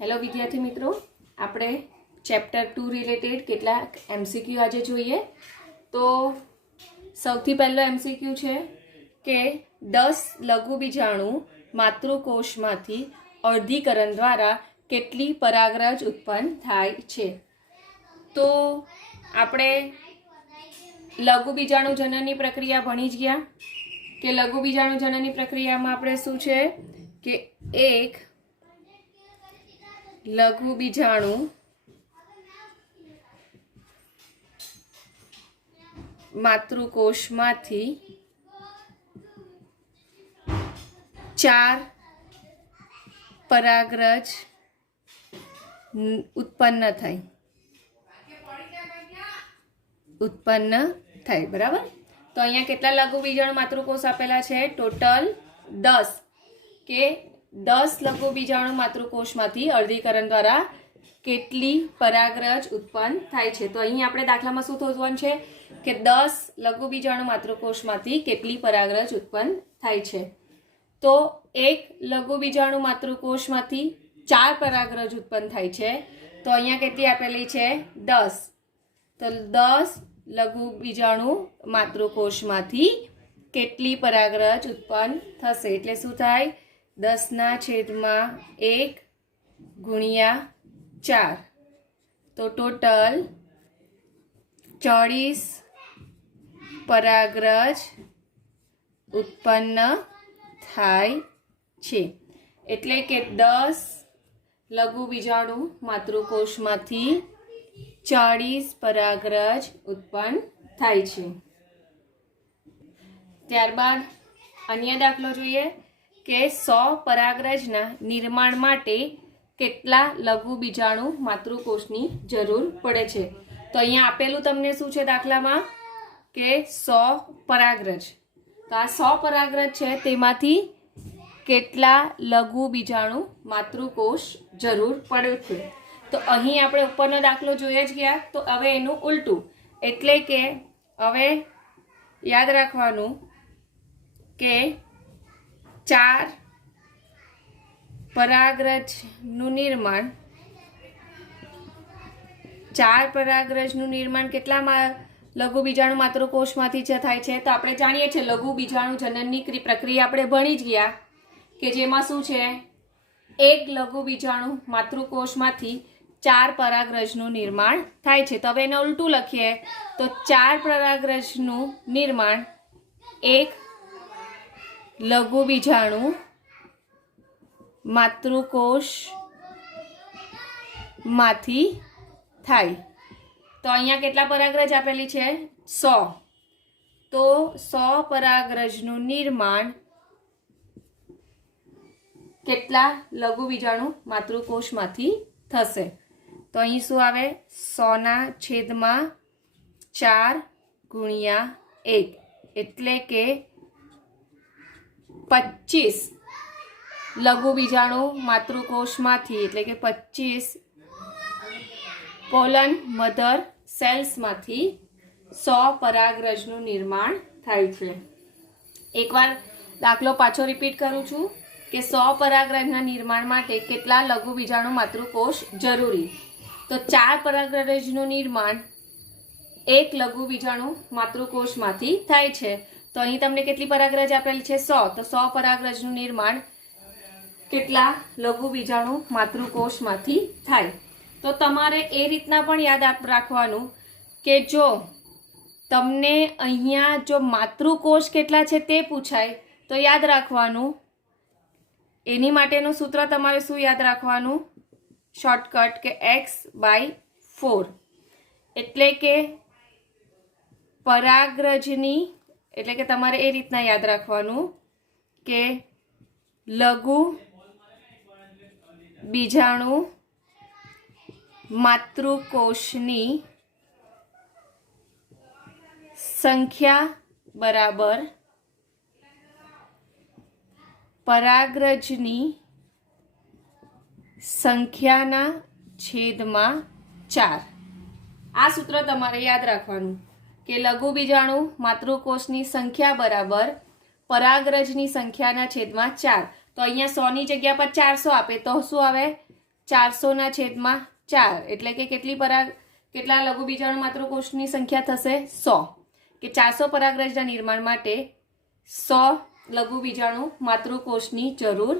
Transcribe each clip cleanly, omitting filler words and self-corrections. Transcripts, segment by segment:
Hello વિદ્યાર્થી મિત્રો, આપણે ચેપ્ટર 2 રિલેટેડ કેટલાક એમસીક્યુ આજે જોઈએ. તો સૌથી પહેલો એમસીક્યુ છે કે 10 લઘુબીજાણુ માતૃકોષમાંથી અર્ધીકરણ દ્વારા કેટલી પરાગરજ ઉત્પન્ન થાય છે. તો આપણે લઘુબીજાણુ જનનની પ્રક્રિયા ભણી જ ગયા કે લઘુબીજાણુ જનનની પ્રક્રિયામાં આપણે શું છે કે એક લઘુબીજાણુ માતૃકોષમાંથી 4 પરાગરજ ઉત્પન્ન થાય. બરાબર. તો અહીંયા કેટલા લઘુબીજાણુ માતૃકોષ આપેલા છે? ટોટલ 10 કે 10 લઘુબીજાણુ માતૃકોષમાંથી અર્ધીકરણ દ્વારા કેટલી પરાગરજ ઉત્પન્ન થાય છે. તો અહીં આપણે દાખલામાં શું શોધવાનું છે કે 10 લઘુબીજાણુ માતૃકોષમાંથી કેટલી પરાગરજ ઉત્પન્ન થાય છે. તો એક લઘુબીજાણુ માતૃકોષમાંથી 4 પરાગરજ ઉત્પન્ન થાય છે. તો અહીંયા કેટલી આપેલી છે? 10. તો 10 લઘુબીજાણુ માતૃકોષમાંથી કેટલી પરાગરજ ઉત્પન્ન થશે? એટલે શું થાય? 10/1 ગુણ્યા 4. તો ટોટલ 40 પરાગરજ ઉત્પન્ન થાય છે. એટલે કે 10 લઘુબીજાણુ માતૃકોષમાંથી 40 પરાગરજ ઉત્પન્ન થાય છે. ત્યારબાદ અન્ય દાખલો જોઈએ કે 100 પરાગરજના નિર્માણ માટે કેટલા લઘુબીજાણુ માતૃકોષની જરૂર પડે છે. તો અહીંયા આપેલું તમને શું છે દાખલામાં કે 100 પરાગરજ. તો આ 100 પરાગરજ છે તેમાંથી કેટલા લઘુબીજાણુ માતૃકોષ જરૂર પડે છે. તો અહીં આપણે ઉપરનો દાખલો જોઈ જ ગયા. તો હવે એનું ઉલટું, એટલે કે હવે યાદ રાખવાનું કે 4 પરાગરજનું નિર્માણ કેટલામાં લઘુબીજાણુ માતૃકોષમાંથી થાય છે? તો આપણે જાણીએ છીએ લઘુબીજાણુ જનનની પ્રક્રિયા આપણે ભણી જ ગયા કે જેમાં શું છે, એક લઘુબીજાણુ માતૃકોષમાંથી 4 પરાગરજનું નિર્માણ થાય છે. તો હવે એને ઉલટું લખીએ તો 4 પરાગરજનું નિર્માણ એક લઘુબીજાણુ માતૃકોષમાંથી થાય. તો અહીંયા કેટલા પરાગરજ આપેલી છે? 100. તો 100 પરાગરજનું નિર્માણ કેટલા લઘુબીજાણુ માતૃકોષમાંથી થશે? તો અહીં શું આવે? 100/4 ગુણ્યા 1 એટલે કે 25 લઘુબીજાણુ માતૃકોષમાંથી, એટલે કે 25 પોલન મધર સેલ્સમાંથી 100 પરાગરજનું નિર્માણ થાય છે. એકવાર દાખલો પાછો રિપીટ કરું છું કે 100 પરાગરજના નિર્માણ માટે કેટલા લઘુબીજાણુ માતૃકોષ જરૂરી? તો 4 પરાગરજનું નિર્માણ એક લઘુબીજાણુ માતૃકોષમાંથી થાય છે. તો અહીં તમને કેટલી પરાગરજ આપેલી છે? 100. તો 100 પરાગરજનું નિર્માણ કેટલા લઘુબીજાણુ માતૃકોષમાંથી થાય? તો તમારે એ રીતના પણ યાદ રાખવાનું કે જો તમને અહીંયા જો માતૃકોષ કેટલા છે તે પૂછાય તો યાદ રાખવાનું, એની માટેનું સૂત્ર તમારે શું યાદ રાખવાનું? શોર્ટકટ કે x/4. એટલે કે પરાગરજની, એટલે કે તમારે એ રીતના યાદ રાખવાનું કે લઘુબીજાણુ માતૃકોષની સંખ્યા બરાબર પરાગરજની સંખ્યાના છેદમાં 4. આ સૂત્ર તમારે યાદ રાખવાનું કે લઘુબીજાણુ માતૃકોષની સંખ્યા બરાબર પરાગરજની સંખ્યાના છેદમાં 4. તો અહીંયા 100 ની જગ્યા પર 400 આપે તો શું આવે? 400/4 એટલે કે કેટલા લઘુ બીજાણુ માતૃકોષની સંખ્યા થશે 100 કે 400 પરાગરજના નિર્માણ માટે 100 લઘુ બીજાણુ માતૃકોષની જરૂર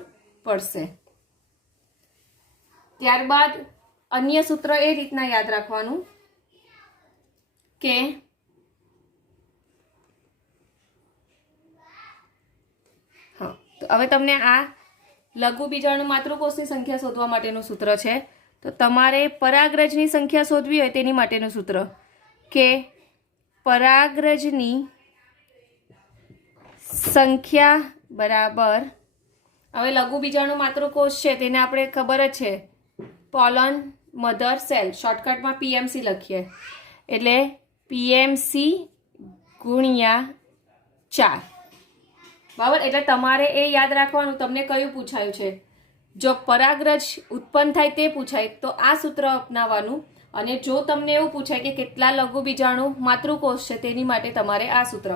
પડશે. ત્યારબાદ અન્ય સૂત્ર એ રીતના યાદ રાખવાનું કે તો હવે તમને આ લઘુ બીજાણુ માતૃકોષની સંખ્યા શોધવા માટેનું સૂત્ર છે. તો તમારે પરાગરજની સંખ્યા શોધવી હોય તેની માટેનું સૂત્ર કે પરાગરજની સંખ્યા બરાબર, હવે લઘુ બીજાણુ માતૃકોષ છે તેને આપણે ખબર જ છે પોલન મધર સેલ, શોર્ટકટમાં પીએમસી લખીએ એટલે પીએમસી ગુણ્યા 4. બરાબર, એટલે તમારે એ યાદ રાખવાનું તમને કયું પૂછાયું છે. જો પરાગરજ ઉત્પન્ન થાય તે પૂછાય તો આ સૂત્ર અપનાવવાનું, અને જો તમને એવું પૂછાય કે કેટલા લઘુ બીજાણુ માતૃકોષ છે તેની માટે તમારે આ સૂત્ર.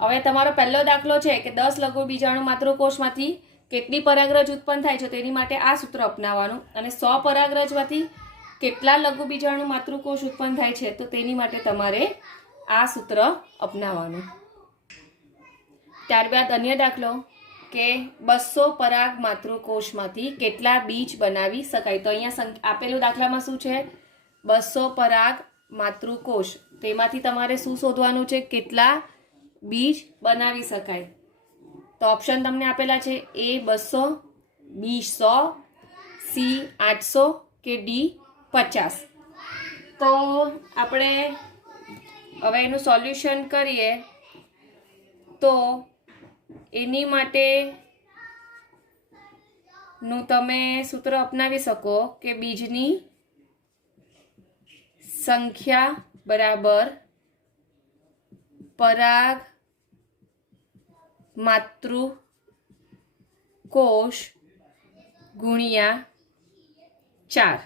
હવે તમારો પહેલો દાખલો છે કે 10 લઘુ બીજાણુ માતૃકોષમાંથી કેટલી પરાગરજ ઉત્પન્ન થાય છે તેની માટે આ સૂત્ર અપનાવવાનું, અને 100 પરાગરજમાંથી કેટલા લઘુ બીજાણુ માતૃકોષ ઉત્પન્ન થાય છે તો તેની માટે તમારે આ સૂત્ર અપનાવવાનું. ત્યારબાદ અન્ય દાખલો કે 200 પરાગ માતૃકોષમાંથી કેટલા બીજ બનાવી શકાય. તો અહીંયા આપેલું દાખલામાં શું છે 200 પરાગ માતૃકોષ, તેમાંથી તમારે શું શોધવાનું છે કેટલા બીજ બનાવી શકાય. તો ઓપ્શન તમને આપેલા છે A 200, B 100, C 800 કે D 50. તો આપણે હવે એનું સોલ્યુશન કરીએ તો એની માટેનું તમે સૂત્ર અપનાવી શકો કે બીજની સંખ્યા બરાબર પરાગ માતૃકોષ ગુણ્યા 4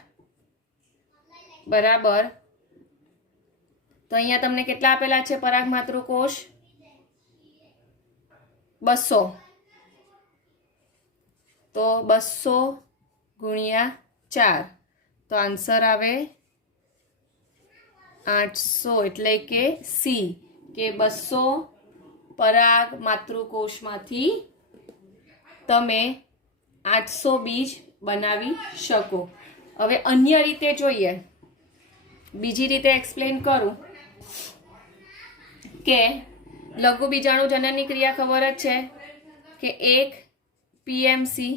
બરાબર. તો અહીંયા તમને કેટલા આપેલા છે પરાગ માતૃકોષ 200, તો 200 ગુણ્યા 4 તો આન્સર આવે 800, એટલે કે સી કે 200 પરાગ માતૃકોષમાંથી તમે 800 બીજ બનાવી શકો. હવે અન્ય રીતે જોઈએ, બીજી રીતે એક્સપ્લેન કરું કે લઘુ બીજાણુ જનનની ક્રિયા ખબર જ છે કે એક પીએમસી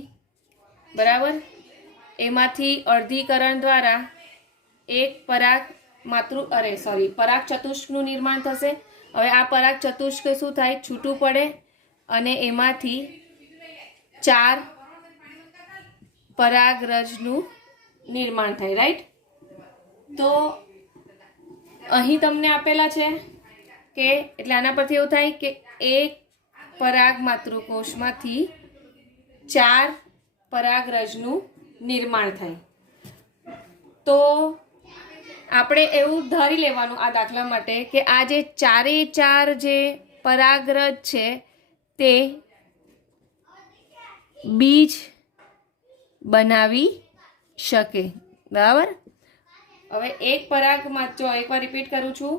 બરાબર, એમાંથી અર્ધીકરણ દ્વારા એક પરાગ પરાગ ચતુષ્કનું નિર્માણ થશે. હવે આ પરાગ ચતુષ્ક શું થાય છૂટું પડે અને એમાંથી 4 પરાગરજનું નિર્માણ થાય, રાઈટ. તો અહીં તમને આપેલા છે કે એટલે આના પરથી એવું થાય કે એક પરાગ માતૃકોષમાંથી 4 પરાગરજનું નિર્માણ થાય. તો આપણે એવું ધારી લેવાનું આ દાખલા માટે કે આ જે 4 જે પરાગરજ છે તે બીજ બનાવી શકે, બરાબર. હવે એક પરાગમાં જો એકવાર રિપીટ કરું છું,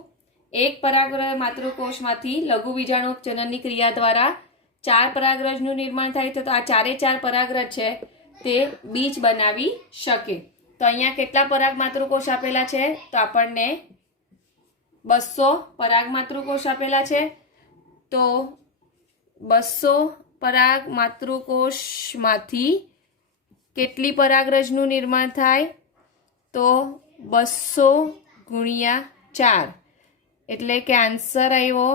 એક પરાગરજ માતૃકોષમાંથી લઘુ બીજાણુ જનનની ક્રિયા દ્વારા 4 પરાગરજનું નિર્માણ થાય તો આ 4 પરાગરજ છે તે બીજ બનાવી શકે. તો અહીંયા કેટલા પરાગ માતૃકોષ આપેલા છે તો આપણને 200 પરાગ માતૃકોષ આપેલા છે. તો 200 પરાગ માતૃકોષમાંથી કેટલી પરાગરજનું નિર્માણ થાય તો 200 ગુણ્યા 4 એટલે કે આન્સર આવ્યો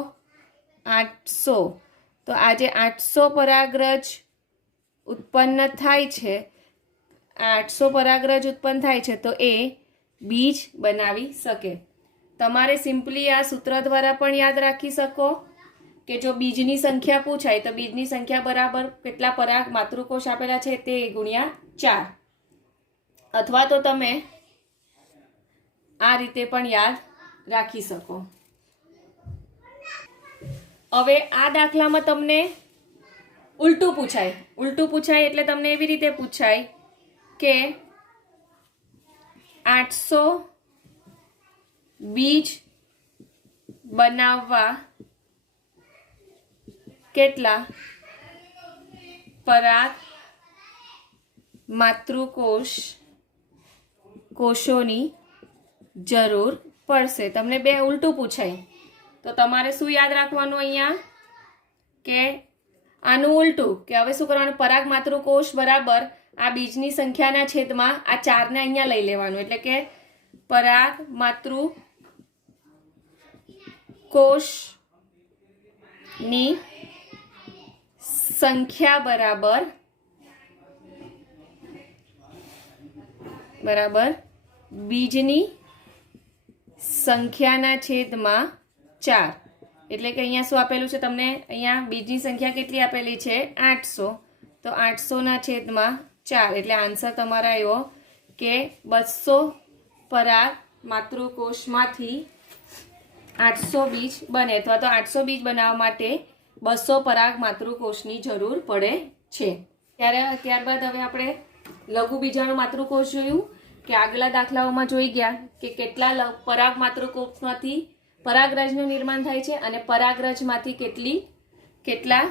800. તો આજે 800 પરાગરજ ઉત્પન્ન થાય છે, 800 પરાગરજ ઉત્પન્ન થાય છે તો એ બીજ બનાવી શકે. તમારે સિમ્પલી આ સૂત્ર દ્વારા પણ યાદ રાખી શકો કે જો બીજની સંખ્યા પૂછાય તો બીજની સંખ્યા બરાબર કેટલા પરાગ માતૃકોષ આપેલા છે તે ગુણ્યા 4, અથવા તો તમે આ રીતે પણ યાદ રાખી શકો. હવે આ દાખલામાં તમને ઉલટું પૂછાય એટલે તમને એવી રીતે પૂછાય કે 800 બીજ બનાવવા કેટલા પરાગ માતૃકોષોની જરૂર પડશે. તમને બે ઉલટું પૂછાય તો તમારે શું યાદ રાખવાનું અહીંયા કે આનું ઉલટું કે હવે શું કરવાનું, પરાગ માતૃકોષ બરાબર આ બીજની સંખ્યાના છેદમાં આ 4 ને અહીંયા લઈ લેવાનું, એટલે કે પરાગ માતૃકોષની સંખ્યા બરાબર બીજની સંખ્યાના છેદમાં 4. એટલે કે અહીંયા શું આપેલું છે તમને, અહીંયા બીજની સંખ્યા કેટલી આપેલી છે 800, તો 800 ના છેદમાં 4, એટલે આન્સર તમારો આવ્યો કે 200 પરાગ માતૃકોષમાંથી 800 બીજ બને, અથવા તો 800 બીજ બનાવવા માટે 200 પરાગ માતૃકોષની જરૂર પડે છે. ત્યારબાદ હવે આપણે લઘુ બીજાણુ માતૃકોષ જોયું કે આગલા દાખલાઓમાં જોઈ ગયા કે કેટલા પરાગ માતૃકોષમાંથી પરાગરજનું નિર્માણ થાય છે અને પરાગરજમાંથી કેટલા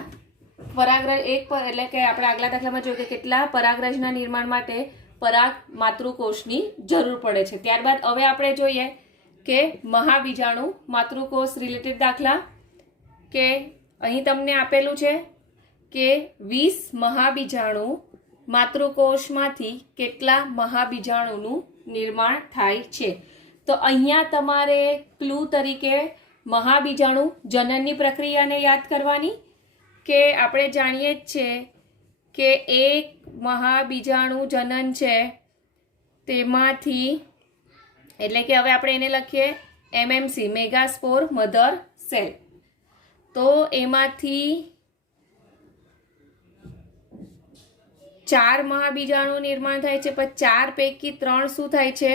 પરાગરજ એટલે કે આપણે આગલા દાખલામાં જોયું કે કેટલા પરાગરજના નિર્માણ માટે પરાગ માતૃકોષની જરૂર પડે છે. ત્યારબાદ હવે આપણે જોઈએ કે મહાબીજાણુ માતૃકોષ રિલેટેડ દાખલા, કે અહીં તમને આપેલું છે કે 20 મહાબીજાણુ માતૃકોષમાંથી કેટલા મહાબીજાણુનું નિર્માણ થાય છે. તો અહીંયા તમારે ક્લુ તરીકે મહાબીજાણુ જનનની પ્રક્રિયાને યાદ કરવાની, કે આપણે જાણીએ જ છે કે એક મહાબીજાણુ જનન છે તેમાંથી, એટલે કે હવે આપણે એને લખીએ MMC મેગાસ્પોર મધર સેલ, તો એમાંથી 4 મહાબીજાણુ નિર્માણ થાય છે, પણ 4 પૈકી 3 શું થાય છે,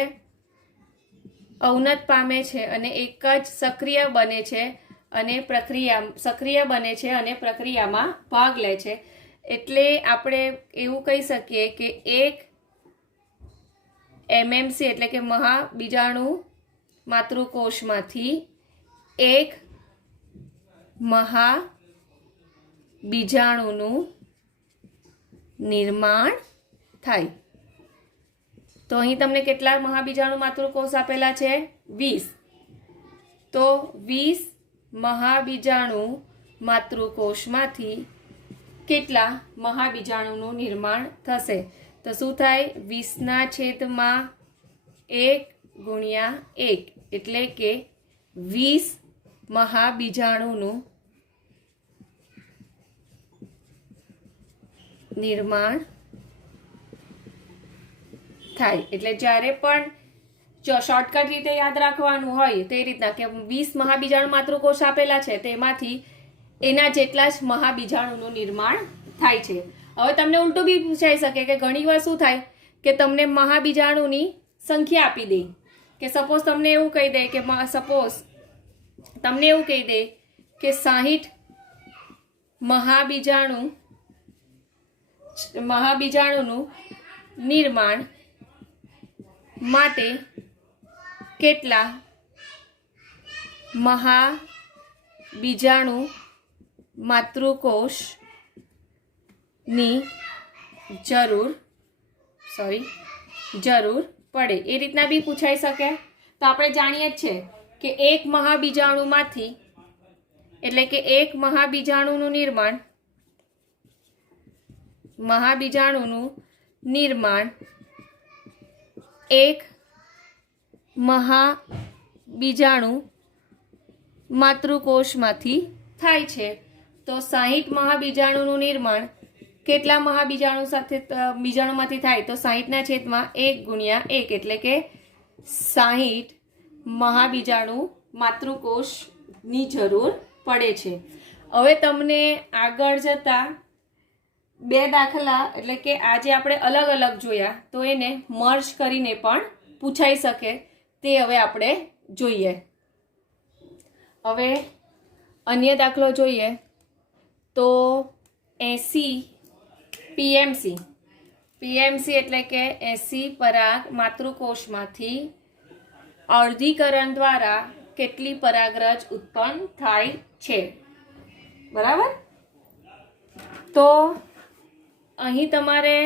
અવનત પામે છે અને એક જ સક્રિય બને છે અને પ્રક્રિયામાં ભાગ લે છે. એટલે આપણે એવું કહી શકીએ કે એક MMC એટલે કે મહાબીજાણુ માતૃકોષમાંથી એક મહાબીજાણુનું નિર્માણ થાય. તો અહીં તમને કેટલા મહાબીજાણુ માતૃકોષ આપેલા છે 20, તો 20 મહાબીજાણુ માતૃકોષમાંથી કેટલા મહાબીજાણુનું નિર્માણ થશે, તો શું થાય 20 ના છેદમાં 1 ગુણ્યા 1, એટલે કે 20 મહાબીજાણુનું નિર્માણ થાય. એટલે જ્યારે પણ શોર્ટકટ રીતે યાદ રાખવાનું હોય તે રીતના કે 20 મહાબીજાણુ માતૃકોષ આપેલા છે તેમાંથી એના જેટલા જ મહાબીજાણુનું નિર્માણ થાય છે. હવે તમને ઉલટું બી પૂછાઈ શકે કે ઘણીવાર શું થાય કે તમને મહાબીજાણુની સંખ્યા આપી દે, કે સપોઝ તમને એવું કહી દે કે 60 મહાબીજાણુનું નિર્માણ માટે કેટલા મહાબીજાણુ માતૃકોષની જરૂર પડે, એ રીતના બી પૂછાઈ શકે. તો આપણે જાણીએ જ છે કે એક મહાબીજાણુમાંથી, એટલે કે એક મહાબીજાણુનું નિર્માણ એક મહાબીજાણુ માતૃકોષમાંથી થાય છે. તો 60 મહાબીજાણુનું નિર્માણ કેટલા બીજાણુમાંથી થાય, તો 60 ના છેદમાં 1 ગુણ્યા 1, એટલે કે 60 મહાબીજાણુ માતૃકોષની જરૂર પડે છે. હવે તમને આગળ જતા બે દાખલા, એટલે કે આજે આપણે અલગ અલગ જોયા તો એને મર્જ કરીને પણ પૂછાઈ શકે, તે હવે આપણે જોઈએ. હવે અન્ય દાખલો જોઈએ તો 80 PMC પીએમસી એટલે કે 80 પરાગ માતૃકોષમાંથી અર્ધીકરણ દ્વારા કેટલી પરાગરજ ઉત્પન્ન થાય છે. બરાબર. તો અહીં તમારે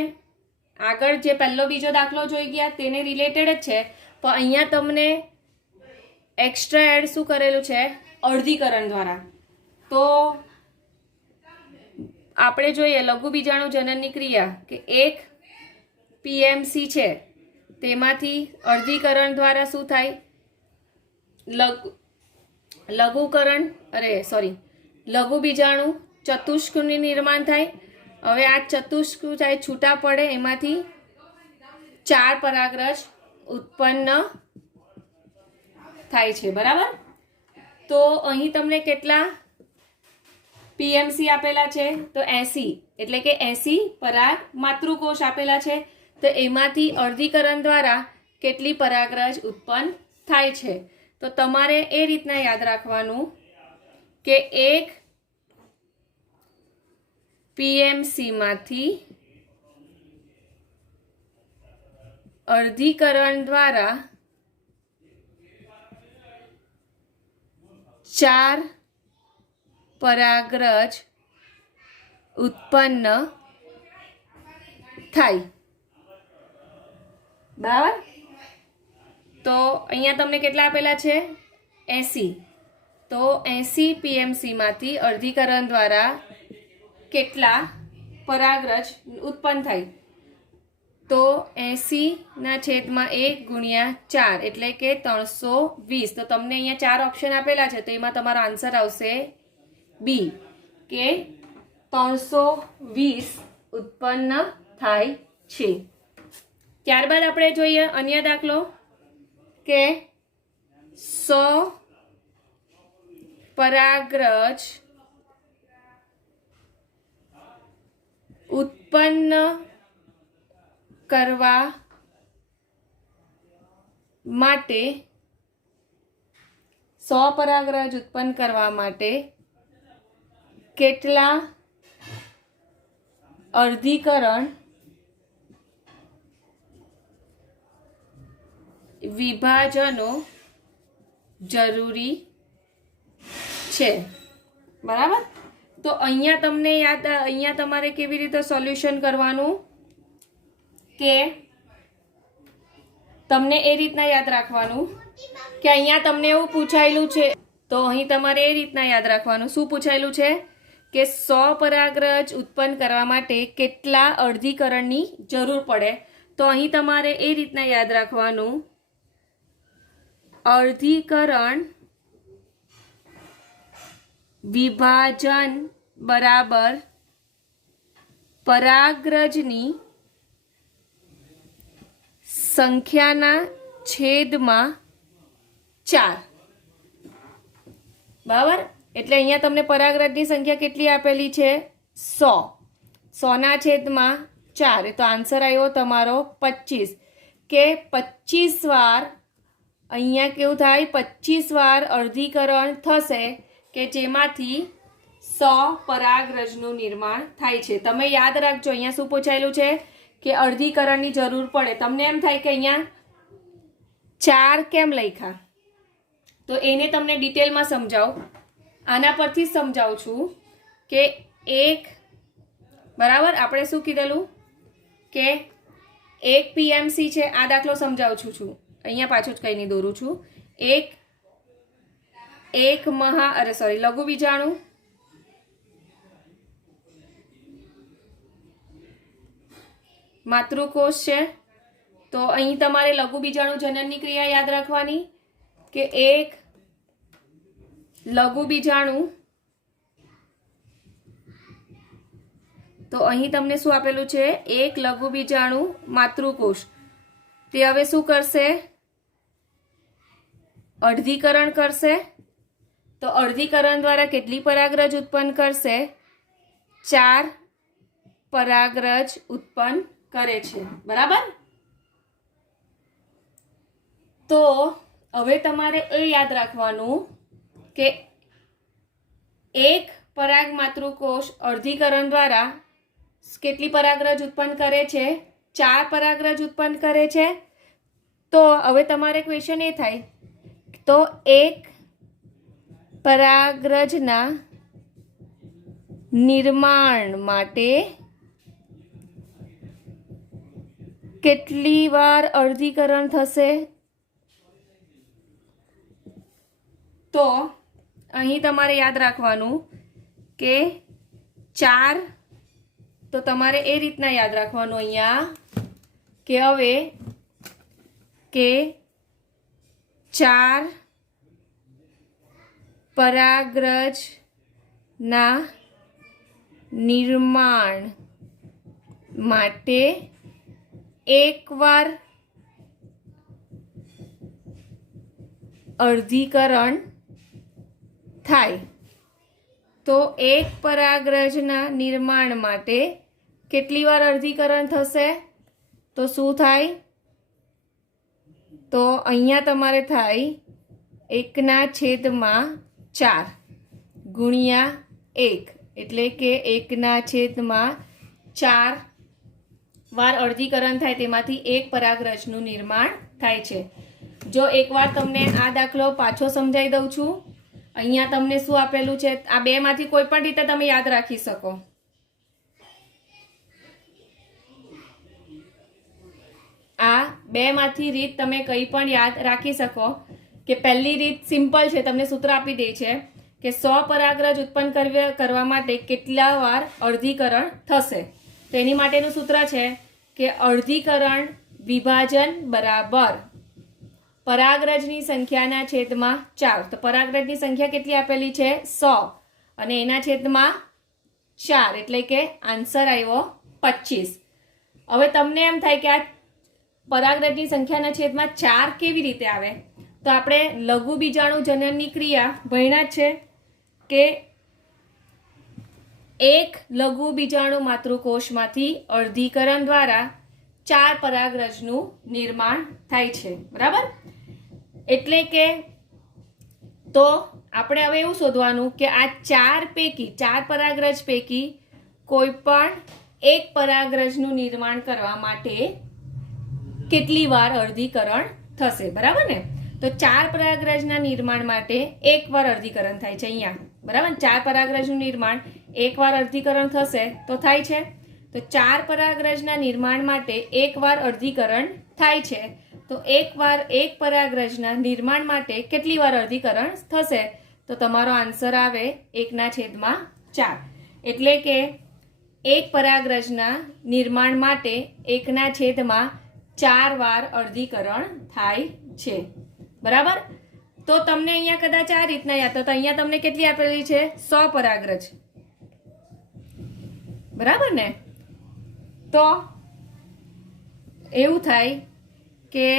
આગળ જે પહેલો બીજો દાખલો જોઈ ગયા તેને રિલેટેડ જ છે, પણ અહીંયા તમને એક્સ્ટ્રા એડ શું કરેલું છે, અર્ધીકરણ દ્વારા. તો આપણે જોઈએ લઘુ બીજાણુ જનનની ક્રિયા કે એક પીએમસી છે તેમાંથી અર્ધીકરણ દ્વારા શું થાય, લઘુ બીજાણુ ચતુષ્કનું નિર્માણ થાય. હવે આ ચતુષ્ક થાય છૂટા પડે એમાંથી 4 પરાગરજ ઉત્પન્ન થાય છે. બરાબર. તો અહીં તમને કેટલા પીએમસી આપેલા છે, તો 80 એટલે કે 80 પરાગ માતૃકોષ આપેલા છે. તો એમાંથી અર્ધીકરણ દ્વારા કેટલી પરાગરજ ઉત્પન્ન થાય છે. તો તમારે એ રીતના યાદ રાખવાનું કે એક પીએમસી માંથી અર્ધીકરણ દ્વારા 4 પરાગરજ ઉત્પન્ન થાય. બરાબર. તો અહીંયા તમને કેટલા આપેલા છે, 80. તો 80 પીએમસી માંથી અર્ધીકરણ દ્વારા કેટલા પરાગરજ ઉત્પન્ન થાય, તો 80/1 ગુણ્યા 4 એટલે કે 320. તો તમને અહીંયા 4 ઓપ્શન આપેલા છે, તો એમાં તમારો આન્સર આવશે બી કે 320 ઉત્પન્ન થાય છે. ત્યારબાદ આપણે જોઈએ અન્ય દાખલો કે 100 પરાગરજ ઉત્પન્ન કરવા માટે 100 પરાગરજ ઉત્પન્ન કરવા માટે કેટલા અર્ધીકરણ વિભાજનો જરૂરી છે. બરાબર. તો અહીંયા તમને અહીંયા તમારે કેવી રીતે સોલ્યુશન કરવાનું કે તમને એ રીતના યાદ રાખવાનું કે અહીંયા તમને એવું પૂછાયેલું છે, તો અહીં તમારે એ રીતના યાદ રાખવાનું શું પૂછાયેલું છે કે 100 પરાગરજ ઉત્પન્ન કરવા માટે કેટલા અર્ધીકરણની જરૂર પડે. તો અહીં તમારે એ રીતના યાદ રાખવાનું અર્ધીકરણ વિભાજન બરાબર પરાગરજની સંખ્યાના છેદમાં 4. બરાબર. એટલે અહીંયા તમને પરાગરજની સંખ્યા કેટલી આપેલી છે, 100. 100/4 તો આન્સર આવ્યો તમારો 25 કે 25 વાર અહીંયા કેવું થાય, 25 વાર અર્ધીકરણ થશે કે જેમાંથી 100 પરાગરજનું નિર્માણ થાય છે. તમે યાદ રાખજો અહીંયા શું પૂછાયેલું છે કે અર્ધીકરણની જરૂર પડે. તમને એમ થાય કે અહીંયા 4 કેમ લખ્યા, તો એને તમને ડિટેલમાં સમજાવું. આના પરથી જ સમજાવું છું કે એક બરાબર આપણે શું કીધેલું કે 1 પીએમસી છે. આ દાખલો સમજાવું છું અહીંયા પાછું જ કંઈ નહીં દોરું છું. એક લઘુ બીજાણુ માતૃકોષ છે. તો અહીં તમારે લઘુ બીજાણુ જનનની ક્રિયા યાદ રાખવાની કે એક લઘુ બીજાણુ, તો અહીં તમને શું આપેલું છે, એક લઘુ બીજાણુ માતૃકોષ. તે હવે શું કરશે, અર્ધીકરણ કરશે. તો અર્ધીકરણ દ્વારા કેટલી પરાગરજ ઉત્પન્ન કરશે, 4 પરાગરજ ઉત્પન્ન કરે છે. બરાબર. તો હવે તમારે એ યાદ રાખવાનું કે એક પરાગ માતૃકોષ અર્ધીકરણ દ્વારા કેટલી પરાગરજ ઉત્પન્ન કરે છે, 4 પરાગરજ ઉત્પન્ન કરે છે. તો હવે તમારે ક્વેશ્ચન એ થાય તો એક પરાગરજના નિર્માણ માટે કેટલી વાર અર્ધીકરણ થશે? તો અહીં તમારે યાદ રાખવાનું કે 4, તો તમારે એ રીતના યાદ રાખવાનું અહીંયા કે હવે કે 4 પરાગરજના નિર્માણ માટે એકવાર અર્ધીકરણ થાય. તો એક પરાગરજના નિર્માણ માટે કેટલી વાર અર્ધીકરણ થશે? તો શું થાય? તો અહીંયા તમારે થાય 1/4 ગુણ્યા 1, એટલે કે 1/4 વાર અર્ધીકરણ થાય, તેમાંથી એક પરાગરજનું નિર્માણ થાય છે. જો એકવાર તમને આ દાખલો પાછો સમજાવી દઉં છું. અહીંયા તમને શું આપેલું છે, આ બેમાંથી કોઈ પણ રીતે તમે યાદ રાખી શકો. આ બેમાંથી રીત તમે કંઈ પણ યાદ રાખી શકો. કે પહેલી રીત સિમ્પલ છે, તમને સૂત્ર આપી દે છે કે 100 પરાગરજ ઉત્પન્ન કરવા માટે કેટલા વાર અર્ધીકરણ થશે. તો એની માટેનું સૂત્ર છે કે અર્ધીકરણ વિભાજન બરાબર પરાગરજની સંખ્યાના છેદમાં 4. તો પરાગરજની સંખ્યા કેટલી આપેલી છે? 100, અને એના છેદમાં 4, એટલે કે આન્સર આવ્યો 25. હવે તમને એમ થાય કે આ પરાગરજની સંખ્યાના છેદમાં 4 કેવી રીતે આવે? તો આપણે લઘુ બીજાણુ જનનની ક્રિયા ભણ્યા છે કે એક લઘુ બીજાણુ માતૃકોષમાંથી અર્ધીકરણ દ્વારા 4 પરાગરજનું નિર્માણ થાય છે. બરાબર? એટલે કે તો આપણે હવે એવું શોધવાનું કે આ 4 પરાગરજ પૈકી કોઈ પણ એક પરાગરજનું નિર્માણ કરવા માટે કેટલી વાર અર્ધીકરણ થશે. બરાબર ને? તો 4 પરાગરજના નિર્માણ માટે એક વાર અર્ધીકરણ થાય છે અહીંયા. બરાબર? 4 પરાગરજનું નિર્માણ એક વાર અર્ધીકરણ થશે તો થાય છે. તો 4 પરાગરજના નિર્માણ માટે એક વાર અર્ધીકરણ થાય છે. તો એક પરાગરજના નિર્માણ માટે કેટલી વાર અર્ધીકરણ થશે? તો તમારો આન્સર આવે 1/4. એટલે કે એક પરાગરજના નિર્માણ માટે 1/4 વાર અર્ધીકરણ થાય છે. બરાબર? તો તમને અહીંયા કદાચ આ રીતના યાદ, તો અહીંયા તમને કેટલી આપેલી છે? 100 પરાગરજ. બરાબર ને? તો એવું થાય કે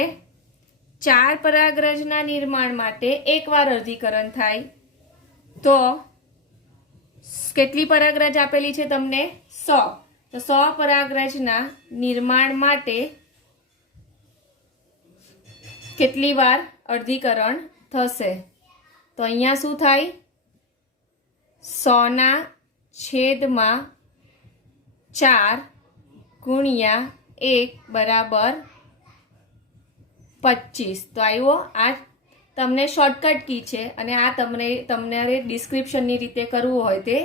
4 પરાગરજના નિર્માણ માટે એકવાર અર્ધીકરણ થાય. તો કેટલી પરાગરજ આપેલી છે તમને? 100. તો 100 પરાગરજના નિર્માણ માટે કેટલી વાર અર્ધીકરણ થશે? તો અહીંયા શું થાય? 100/4 ગુણ્યા 1 બરાબર 25. તો આવ્યો. આ તમને શોર્ટકટ કી છે, અને આ તમારે ડિસ્ક્રિપ્શનની રીતે કરવું હોય તે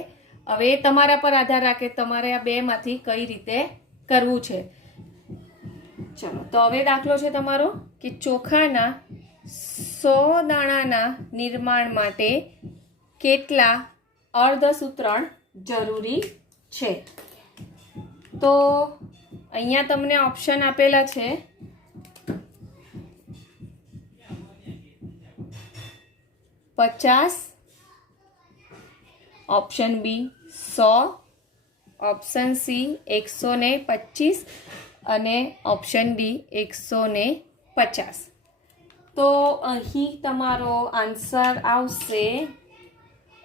હવે તમારા પર આધાર રાખે તમારે આ બેમાંથી કઈ રીતે કરવું છે. ચલો, તો હવે દાખલો છે તમારો કે ચોખાના 100 દાણાના નિર્માણ માટે કેટલા અર્ધસૂત્રણ જરૂરી છે? તો અહીંયા તમને ઓપ્શન આપેલા છે. ₹50, ઓપ્શન બી 100, ઓપ્શન સી 125 અને ઓપ્શન ડી 150. તો અહીં તમારો આન્સર આવશે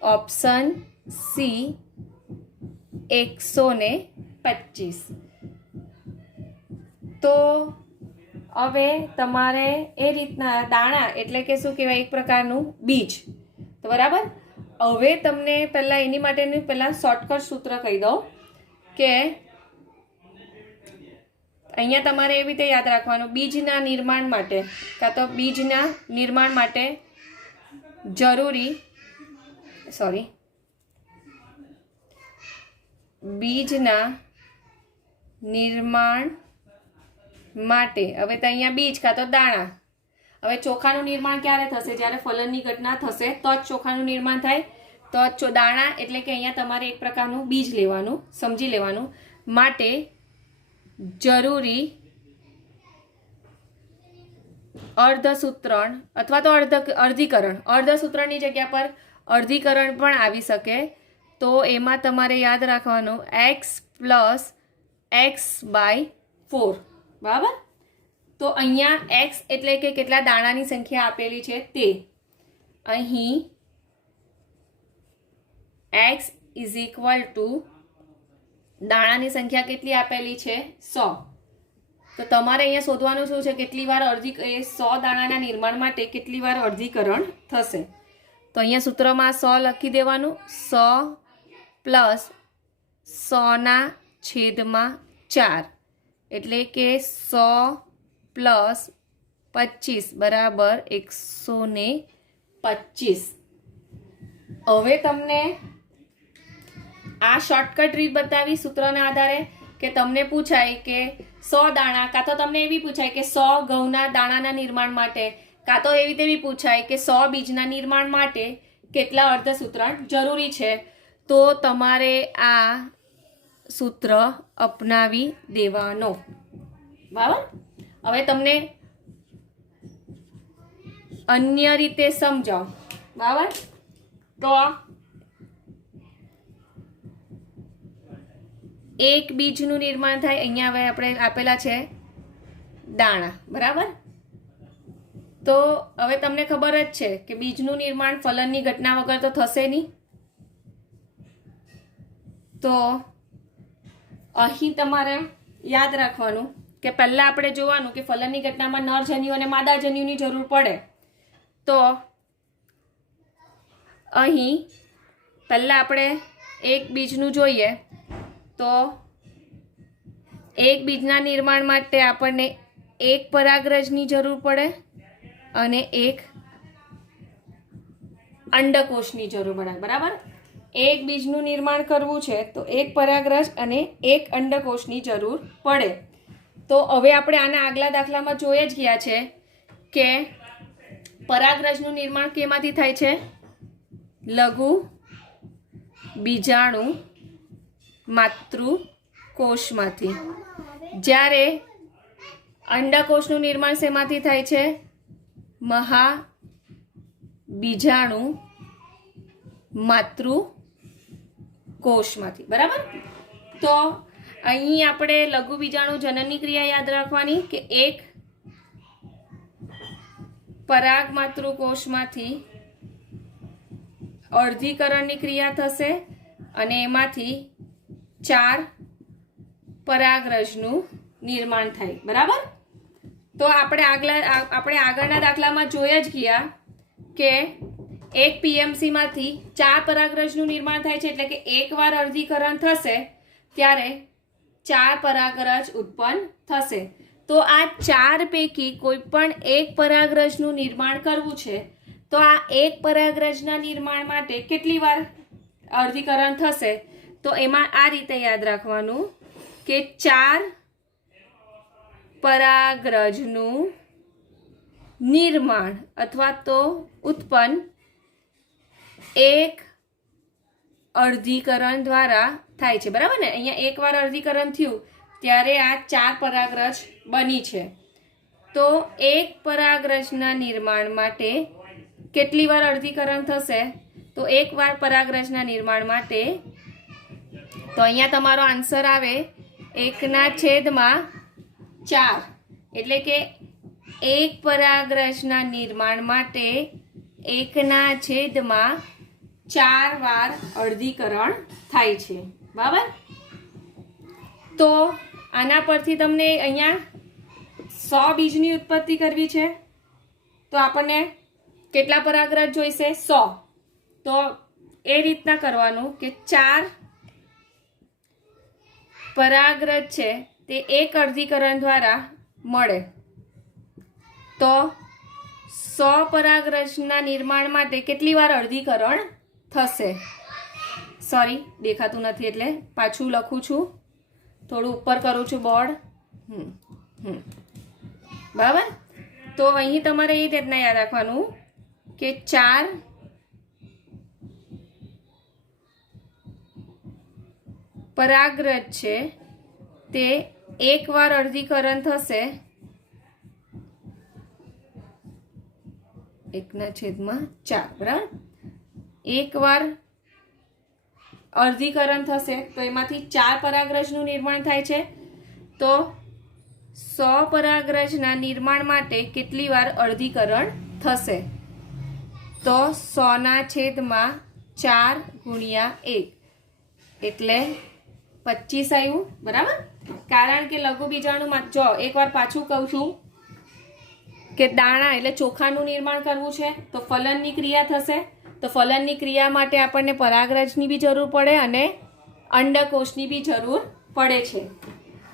ઓપ્શન સી 125. તો હવે તમારે એ રીતના દાણા એટલે કે શું કહેવાય, એક પ્રકારનું બીજ. તો બરાબર, હવે તમને પહેલાં એની માટેનું પહેલાં શોર્ટકટ સૂત્ર કહી દઉં કે અહીંયા તમારે એવી રીતે યાદ રાખવાનું, બીજના નિર્માણ માટે કાં તો બીજના નિર્માણ માટે જરૂરી બીજના નિર્માણ માટે, હવે તો અહીંયા બીજ કાં તો દાણા. હવે ચોખાનું નિર્માણ ક્યારે થશે? જ્યારે ફલનની ઘટના થશે તો જ ચોખાનું નિર્માણ થાય. તો દાણા એટલે કે અહીંયા તમારે એક પ્રકારનું બીજ લેવાનું, સમજી લેવાનું. માટે જરૂરી અર્ધસૂત્રણ અથવા તો અર્ધીકરણ, અર્ધસૂત્રણની જગ્યા પર અર્ધીકરણ પણ આવી શકે. તો એમાં તમારે યાદ રાખવાનું x પ્લસ x/4. બરાબર? તો અહીંયા x એટલે કે કેટલા દાણાની સંખ્યા આપેલી છે તે. અહીં x ઇઝ ઇક્વલ ટુ દાણાની સંખ્યા કેટલી આપેલી છે? 100. તો તમારે અહીંયા શોધવાનું શું છે? કેટલી વાર 100 દાણાના નિર્માણ માટે કેટલી વાર અર્ધીકરણ થશે. તો અહીંયા સૂત્રમાં 100 લખી દેવાનું. 100 પ્લસ 100/4 એટલે કે 100 પ્લસ 25 બરાબર 125. હવે તમને આ શોર્ટકટ રીત બતાવી સૂત્રના આધારે કે તમને પૂછાય કે 100 દાણા, કાં તો તમને એવી પૂછાય કે 100 ઘઉંના દાણાના નિર્માણ માટે, કાં તો એવી રીતે બી પૂછાય કે 100 બીજના નિર્માણ માટે કેટલા અર્ધસૂત્રણ જરૂરી છે. તો તમારે આ સૂત્ર અપનાવી દેવાનો. બરાબર? હવે તમને અન્ય રીતે સમજાવ. બરાબર? તો એક બીજનું નિર્માણ થાય. અહીંયા હવે આપણે આપેલા છે દાણા. બરાબર? તો હવે તમને ખબર જ છે કે બીજનું નિર્માણ ફલનની ઘટના વગર તો થશે નહીં. તો અહીં તમારે યાદ રાખવાનું કે પહેલા આપણે જોવાનું કે ફલનની ઘટનામાં નરજન્યુ અને માદાજન્યુની જરૂર પડે. તો અહીં પહેલા આપણે એક બીજનું જોઈએ. તો એક બીજના નિર્માણ માટે આપણને એક પરાગરજની જરૂર પડે અને એક અંડકોષની જરૂર પડે. બરાબર? એક બીજનું નિર્માણ કરવું છે તો એક પરાગરજ અને એક અંડકોષની જરૂર પડે. તો હવે આપણે આના આગલા દાખલામાં જોઈ જ ગયા છે કે પરાગરજનું નિર્માણ કેમાંથી થાય છે? લઘુ બીજાણુ માતૃકોષમાંથી. જ્યારે અંડકોષનું નિર્માણ શેમાંથી થાય છે? મહાબીજાણુ માતૃકોષમાંથી. બરાબર? તો અહીં આપણે લઘુ બીજાણુ જનનની ક્રિયા યાદ રાખવાની કે એક પરાગ માતૃકોષમાંથી અર્ધીકરણની ક્રિયા થશે અને એમાંથી 4 પરાગરજનું નિર્માણ થાય. બરાબર? તો આપણે આગળના દાખલામાં જોઈ જ ગયા કે એક પીએમસી માંથી 4 પરાગરજનું નિર્માણ થાય છે. એટલે કે એકવાર અર્ધીકરણ થશે ત્યારે 4 પરાગરજ ઉત્પન્ન થશે. તો આ 4 પૈકી કોઈ પણ એક પરાગરજનું નિર્માણ કરવું છે તો આ એક પરાગરજના નિર્માણ માટે કેટલી વાર અર્ધીકરણ થશે? તો એમાં આ રીતે યાદ રાખવાનું કે 4 પરાગરજનું નિર્માણ અથવા તો ઉત્પન્ન એક અર્ધીકરણ દ્વારા થાય છે. બરાબર ને? અહીંયા એકવાર અર્ધીકરણ થયું ત્યારે આ 4 પરાગરજ બની છે. તો એક પરાગરજના નિર્માણ માટે કેટલી વાર અર્ધીકરણ થશે? તો એકવાર પરાગરજના નિર્માણ માટે તો અહીંયા તમારો આન્સર આવે 1/4. એટલે કે એક પરાગરજના નિર્માણ માટે 1/4 વાર અર્ધીકરણ થાય છે. બરાબર? તો આના પરથી તમને અહીંયા 100 બીજની ઉત્પત્તિ કરવી છે તો આપણને કેટલા પરાગરજ જોઈશે? 100. તો એ રીતના કરવાનું કે 4 પરાગરજ છે તે એક અર્ધીકરણ દ્વારા મળે તો 100 પરાગરજના નિર્માણ માટે કેટલી વાર અર્ધીકરણ થશે? સોરી, દેખાતું નથી એટલે પાછું લખું છું, થોડું ઉપર કરું છું બોર્ડ. બરાબર. તો અહીં તમારે એ રીતના યાદ રાખવાનું કે 4 પરાગરજ છે તે એક વાર અર્ધીકરણ થશે 1/4. બરાબર. એક વાર અર્ધીકરણ થશે તો એમાંથી 4 પરાગરજનું નિર્માણ થાય છે. તો 100 પરાગરજના નિર્માણ માટે કેટલી વાર અર્ધીકરણ થશે? તો 100/4 ગુણ્યા 1 એટલે 25 આવ્યું. બરાબર. કારણ કે લઘુ બીજાણુમાં જો એકવાર પાછું કહું છું કે દાણા એટલે ચોખાનું નિર્માણ કરવું છે તો ફલનની ક્રિયા થશે. તો ફલનની ક્રિયા માટે આપણને પરાગરજની બી જરૂર પડે અને અંડકોષની બી જરૂર પડે છે.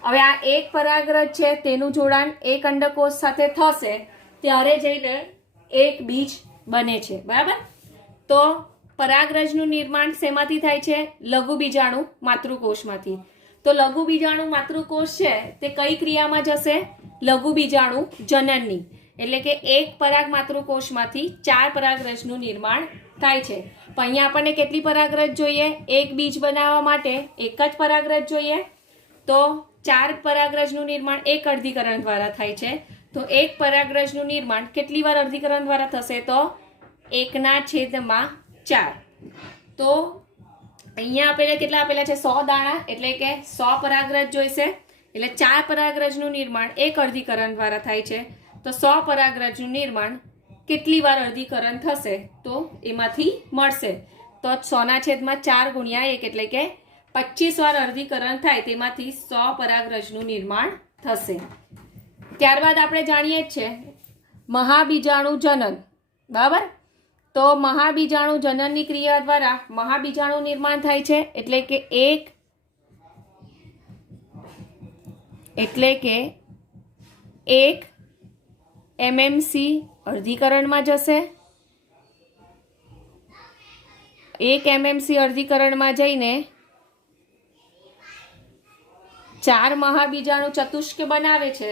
હવે આ એક પરાગરજ છે તેનું જોડાણ એક અંડકોષ સાથે થશે ત્યારે જઈને એક બીજ બને છે. બરાબર. તો પરાગરજનું નિર્માણ શેમાંથી થાય છે? લઘુ બીજાણુ માતૃકોષમાંથી. તો લઘુ બીજાણુ માતૃકોષ છે તે કઈ ક્રિયામાં જશે? લઘુ બીજાણુ જનનની. એટલે કે એક પરાગ માતૃકોષમાંથી 4 પરાગરજનું નિર્માણ થાય છે. પણ અહીંયા આપણને કેટલી પરાગરજ જોઈએ? એક બીજ બનાવવા માટે એક જ પરાગરજ જોઈએ. તો 4 પરાગરજનું નિર્માણ એક અર્ધીકરણ દ્વારા થાય છે. તો એક પરાગરજનું નિર્માણ કેટલી વાર અર્ધીકરણ દ્વારા થશે? તો 1/4. તો અહીંયા આપેલા કેટલા આપેલા છે? 100 દાણા એટલે કે 100 પરાગરજ જોઈશે. એટલે 4 પરાગરજનું નિર્માણ એક અર્ધીકરણ દ્વારા થાય છે. તો 100 પરાગરજનું નિર્માણ કેટલી વાર અર્ધીકરણ થશે? તો એમાંથી મળશે. તો 100/4 ગુણ્યા 1 એટલે કે 25 વાર અર્ધીકરણ થાય તેમાંથી 100 પરાગરજનું નિર્માણ થશે. ત્યારબાદ આપણે જાણીએ જ છે મહાબીજાણુ જનન. બરાબર. તો મહાબીજાણુ જનનની ક્રિયા દ્વારા મહાબીજાણુ નિર્માણ થાય છે. એટલે કે એક MMC અર્ધીકરણમાં જશે. એક MMC અર્ધીકરણમાં જઈને 4 મહાબીજાણુ ચતુષ્ક બનાવે છે.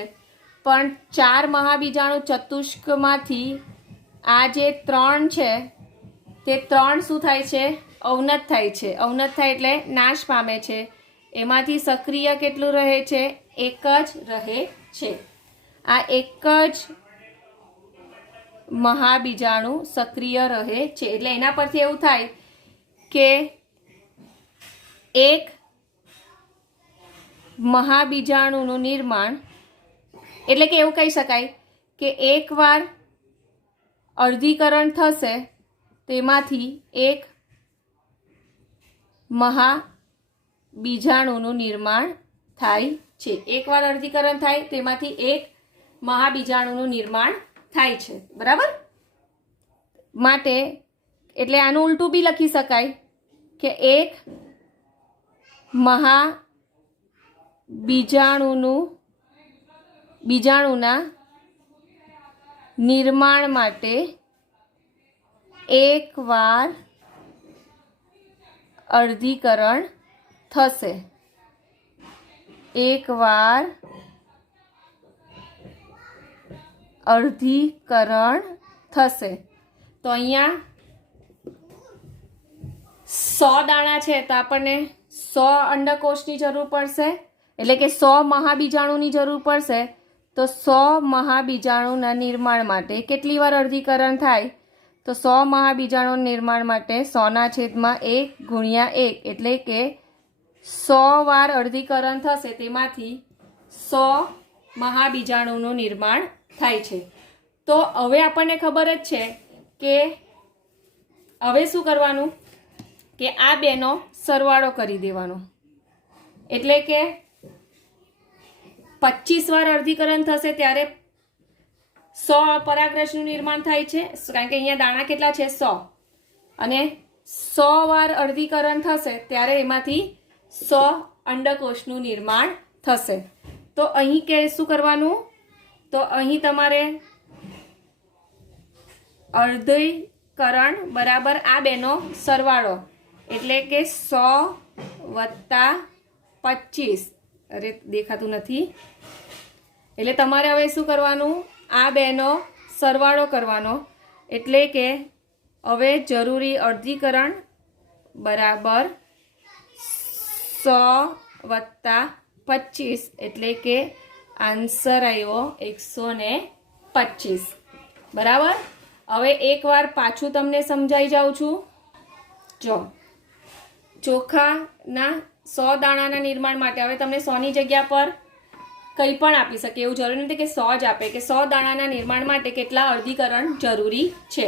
પણ 4 મહાબીજાણુ ચતુષ્કમાંથી આ જે 3 છે તે 3 શું થાય છે? અવનત થાય છે. અવનત થાય એટલે નાશ પામે છે. એમાંથી સક્રિય કેટલું રહે છે? એક જ રહે છે. આ એક જ મહાબીજાણુ સક્રિય રહે છે. એટલે એના પરથી એવું થાય કે એક મહાબીજાણુનું નિર્માણ એટલે કે એવું કહી શકાય કે એકવાર અર્ધીકરણ થશે તેમાંથી એક મહાબીજાણુનું નિર્માણ થાય છે. એકવાર અર્ધીકરણ થાય તેમાંથી એક મહાબીજાણુનું નિર્માણ થાય છે. બરાબર. માટે એટલે આનું ઉલટું બી લખી શકાય કે એક બીજાણુના નિર્માણ માટે એકવાર અર્ધીકરણ થશે. એકવાર અર્ધીકરણ થશે. તો અહીંયા 100 દાણા છે તો આપણને 100 અંડકોષની જરૂર પડશે. એટલે કે 100 મહાબીજાણુની જરૂર પડશે. તો 100 મહાબીજાણુના નિર્માણ માટે કેટલી વાર અર્ધીકરણ થાય? તો 100 મહાબીજાણુ નિર્માણ માટે 100/1 ગુણ્યા 1 એટલે કે 100 વાર અર્ધીકરણ થશે તેમાંથી 100 મહાબીજાણુનું નિર્માણ થાય છે. તો હવે આપણને ખબર જ છે કે હવે શું કરવાનું કે આ બેનો સરવાળો કરી દેવાનો. એટલે કે 25 વાર અર્ધીકરણ થશે ત્યારે 100 પરાગરજનું નિર્માણ થાય છે. કારણ કે અહીંયા દાણા કેટલા છે? 100. અને 100 વાર અર્ધીકરણ થશે ત્યારે એમાંથી 100 અંડકોષનું નિર્માણ થશે. તો અહીં કે શું કરવાનું, તો અહીં તમારે અર્ધીકરણ બરાબર આ બેનો સરવાળો એટલે કે 100 વત્તા 25, અરે દેખાતું નથી, એટલે તમારે હવે શું કરવાનું, આ બેનો સરવાળો કરવાનો એટલે કે હવે જરૂરી અર્ધીકરણ બરાબર 100 વત્તા 25 એટલે કે આન્સર આવ્યો 125. બરાબર. હવે એકવાર પાછું તમને સમજાઈ જાઉં છું. જો ચોખાના 100 દાણાના નિર્માણ માટે હવે તમને 100 ની જગ્યા પર કંઈ પણ આપી શકે, એવું જરૂરી નથી કે 100 જ આપે, કે 100 દાણાના નિર્માણ માટે કેટલા અર્ધીકરણ જરૂરી છે.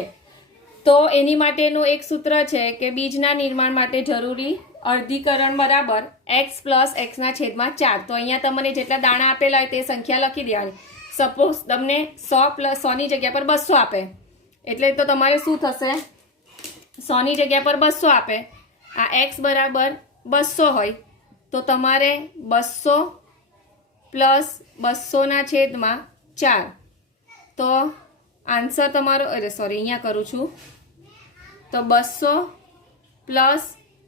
તો એની માટેનું એક સૂત્ર છે કે બીજના નિર્માણ માટે જરૂરી અર્ધીકરણ બરાબર x પ્લસ xના છેદમાં 4. તો અહીંયા તમને જેટલા દાણા આપેલા હોય તે સંખ્યા લખી દેવાની. સપોઝ તમને 100 પ્લસ 100 ની જગ્યા પર 200 આપે, એટલે તો તમારે શું થશે, 100 ની જગ્યા પર 200 આપે, આ x બરાબર 200 હોય તો તમારે 200 પ્લસ 200ના છેદમાં 4. તો આન્સર તમારો, અરે સોરી અહીંયા કરું છું, તો 200 પ્લસ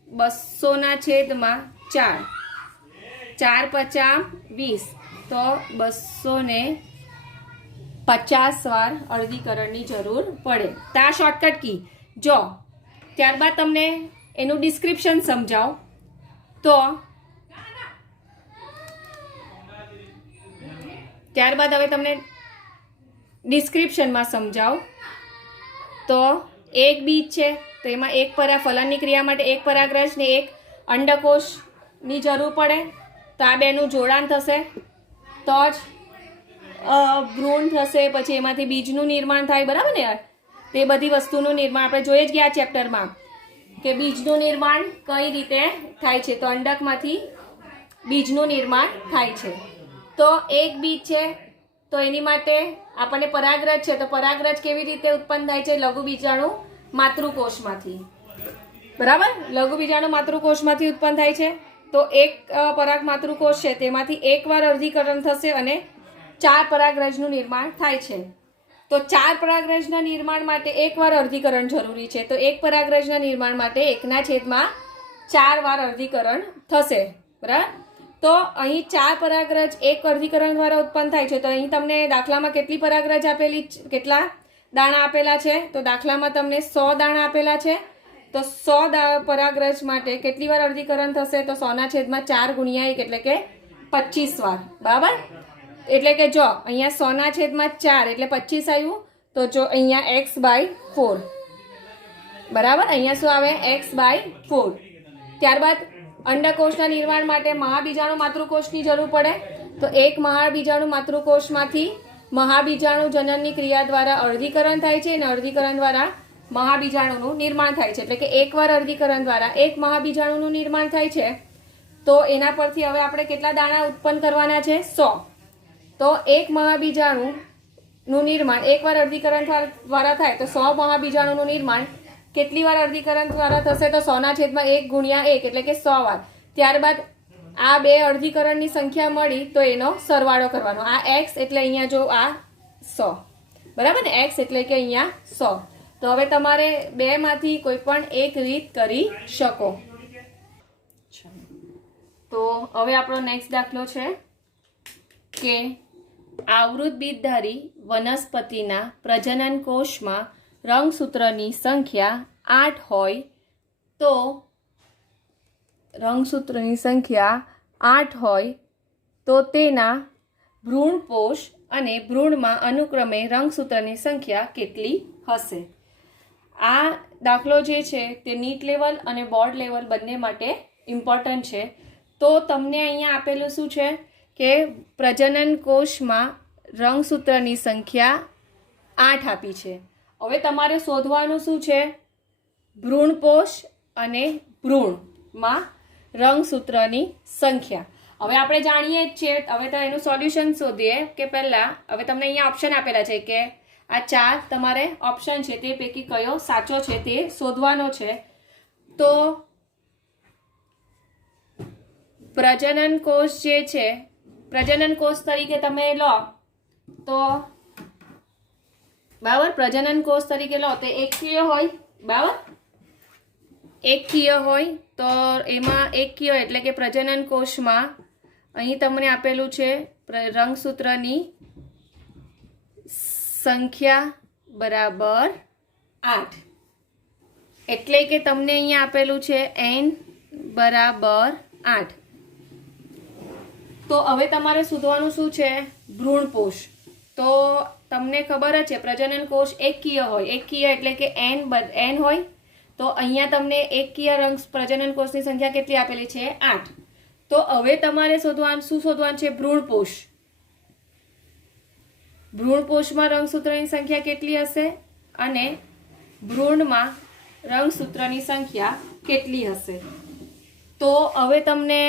200ના છેદમાં 4, 4 પચા 20, તો 250 વાર અર્ધીકરણની જરૂર પડે. તો આ શોર્ટકટ કી. જો ત્યારબાદ તમને એનું ડિસ્ક્રિપ્શન સમજાવો તો ત્યારબાદ હવે તમને ડિસ્ક્રિપ્શનમાં સમજાવો તો એક બીજ છે તો એમાં એક ફલનની ક્રિયા માટે એક પરાગરજ ને એક અંડકોષની જરૂર પડે. તો આ બેનું જોડાણ થશે તો જ ભ્રૂણ થશે, પછી એમાંથી બીજનું નિર્માણ થાય. બરાબર ને યાર, તે બધી વસ્તુનું નિર્માણ આપણે જોઈ જ ગયા ચેપ્ટરમાં કે બીજનું નિર્માણ કઈ રીતે થાય છે. તો અંડકમાંથી બીજનું નિર્માણ થાય છે. તો એક બીજ છે તો એની માટે આપણને પરાગરજ છે, તો પરાગરજ કેવી રીતે ઉત્પન્ન થાય છે, લઘુ બીજાણુ માતૃકોષમાંથી. બરાબર, લઘુ બીજાણુ માતૃકોષમાંથી ઉત્પન્ન થાય છે. તો એક પરાગ માતૃકોષ છે તેમાંથી એકવાર અર્ધીકરણ થશે અને 4 પરાગરજનું નિર્માણ થાય છે. તો 4 પરાગરજના નિર્માણ માટે એકવાર અર્ધીકરણ જરૂરી છે. તો એક પરાગરજના નિર્માણ માટે 1/4 વાર અર્ધીકરણ થશે. બરાબર. તો અહીં 4 પરાગરજ એક અર્ધીકરણ દ્વારા ઉત્પન્ન થાય છે. તો અહીં તમને દાખલામાં કેટલી પરાગરજ આપેલી, કેટલા દાણા આપેલા છે, તો દાખલામાં તમને 100 દાણા આપેલા છે. તો 100 પરાગરજ માટે કેટલી વાર અર્ધીકરણ થશે, તો 100ના છેદમાં 4 ગુણ્યા 1 એટલે કે 25 વાર. બરાબર. એટલે કે જો અહીંયા 100ના છેદમાં 4 એટલે 25 આવ્યું, તો જો અહીંયા x/4. બરાબર, અહીંયા શું આવે, x/4. ત્યારબાદ અંડકોષના નિર્માણ માટે મહાબીજાણુ માતૃકોષની જરૂર પડે. તો એક મહાબીજાણુ માતૃકોષમાંથી મહાબીજાણુ જનનની ક્રિયા દ્વારા અર્ધીકરણ થાય છે અને અર્ધીકરણ દ્વારા મહાબીજાણુનું નિર્માણ થાય છે. એટલે કે એકવાર અર્ધીકરણ દ્વારા એક મહાબીજાણુનું નિર્માણ થાય છે. તો એના પરથી હવે આપણે કેટલા દાણા ઉત્પન્ન કરવાના છે, 100. તો એક મહાબીજાણુનું નિર્માણ એકવાર અર્ધીકરણ દ્વારા થાય તો 100 મહાબીજાણુનું નિર્માણ કેટલી વાર અર્ધીકરણ દ્વારા થશે, તો 100ના છેદમાં 1 ગુણ્યા 1 એટલે કે 100 વાર. ત્યારબાદ આ બે અર્ધીકરણની સંખ્યા મળી તો એનો સરવાળો કરવાનો. આ x એટલે અહીંયા જો આ 100. બરાબર ને, x એટલે કે અહીંયા 100. તો હવે તમારે બેમાંથી કોઈ પણ એક રીત કરી શકો. તો હવે આપણો નેક્સ્ટ દાખલો છે કે આવૃત બીજધારી વનસ્પતિના પ્રજનન કોષમાં રંગસૂત્રની સંખ્યા 8 હોય તો રંગસૂત્રની સંખ્યા 8 હોય તો તેના ભ્રૂણપોષ અને ભ્રૂણમાં અનુક્રમે રંગસૂત્રની સંખ્યા કેટલી હશે. આ દાખલો જે છે તે નીટ લેવલ અને બોર્ડ લેવલ બંને માટે ઇમ્પોર્ટન્ટ છે. તો તમને અહીંયા આપેલું શું છે કે પ્રજનન કોષમાં રંગસૂત્રની સંખ્યા 8 આપી છે. હવે તમારે શોધવાનું શું છે, ભ્રૂણપોષ અને ભ્રૂણમાં રંગસૂત્રની સંખ્યા. હવે આપણે જાણીએ જ છીએ, હવે તો એનું સોલ્યુશન શોધીએ કે પહેલાં હવે તમને અહીંયા ઓપ્શન આપેલા છે કે આ 4 તમારે ઓપ્શન છે તે પૈકી કયો સાચો છે તે શોધવાનો છે. તો પ્રજનન કોષ જે છે પ્રજનન કોષ તરીકે તમે લો તો બરાબર, પ્રજનન કોષ તરીકે લો તો એકકીય હોય, બરાબર, એકકીય હોય તો એમાં એકકીય એટલે કે પ્રજનન કોષમાં અહીં તમને આપેલું છે રંગસૂત્રની સંખ્યા બરાબર 8, એટલે કે તમને અહીંયા આપેલું છે n બરાબર 8. તો હવે તમારે શોધવાનું શું છે? ભ્રૂણપોષ. તો તમને ખબર જ છે પ્રજનન કોષ એકકીય હોય, એકકીય એટલે કે n હોય. તો અહીંયા તમને એકકીય પ્રજનન કોષની સંખ્યા કેટલી આપેલી છે? 8. તો હવે તમારે શોધવાનું શું શોધવાનું છે? ભ્રૂણપોષ. ભ્રૂણપોષમાં રંગસૂત્રની સંખ્યા કેટલી હશે અને ભ્રૂણમાં રંગસૂત્રની સંખ્યા કેટલી હશે? તો હવે તમને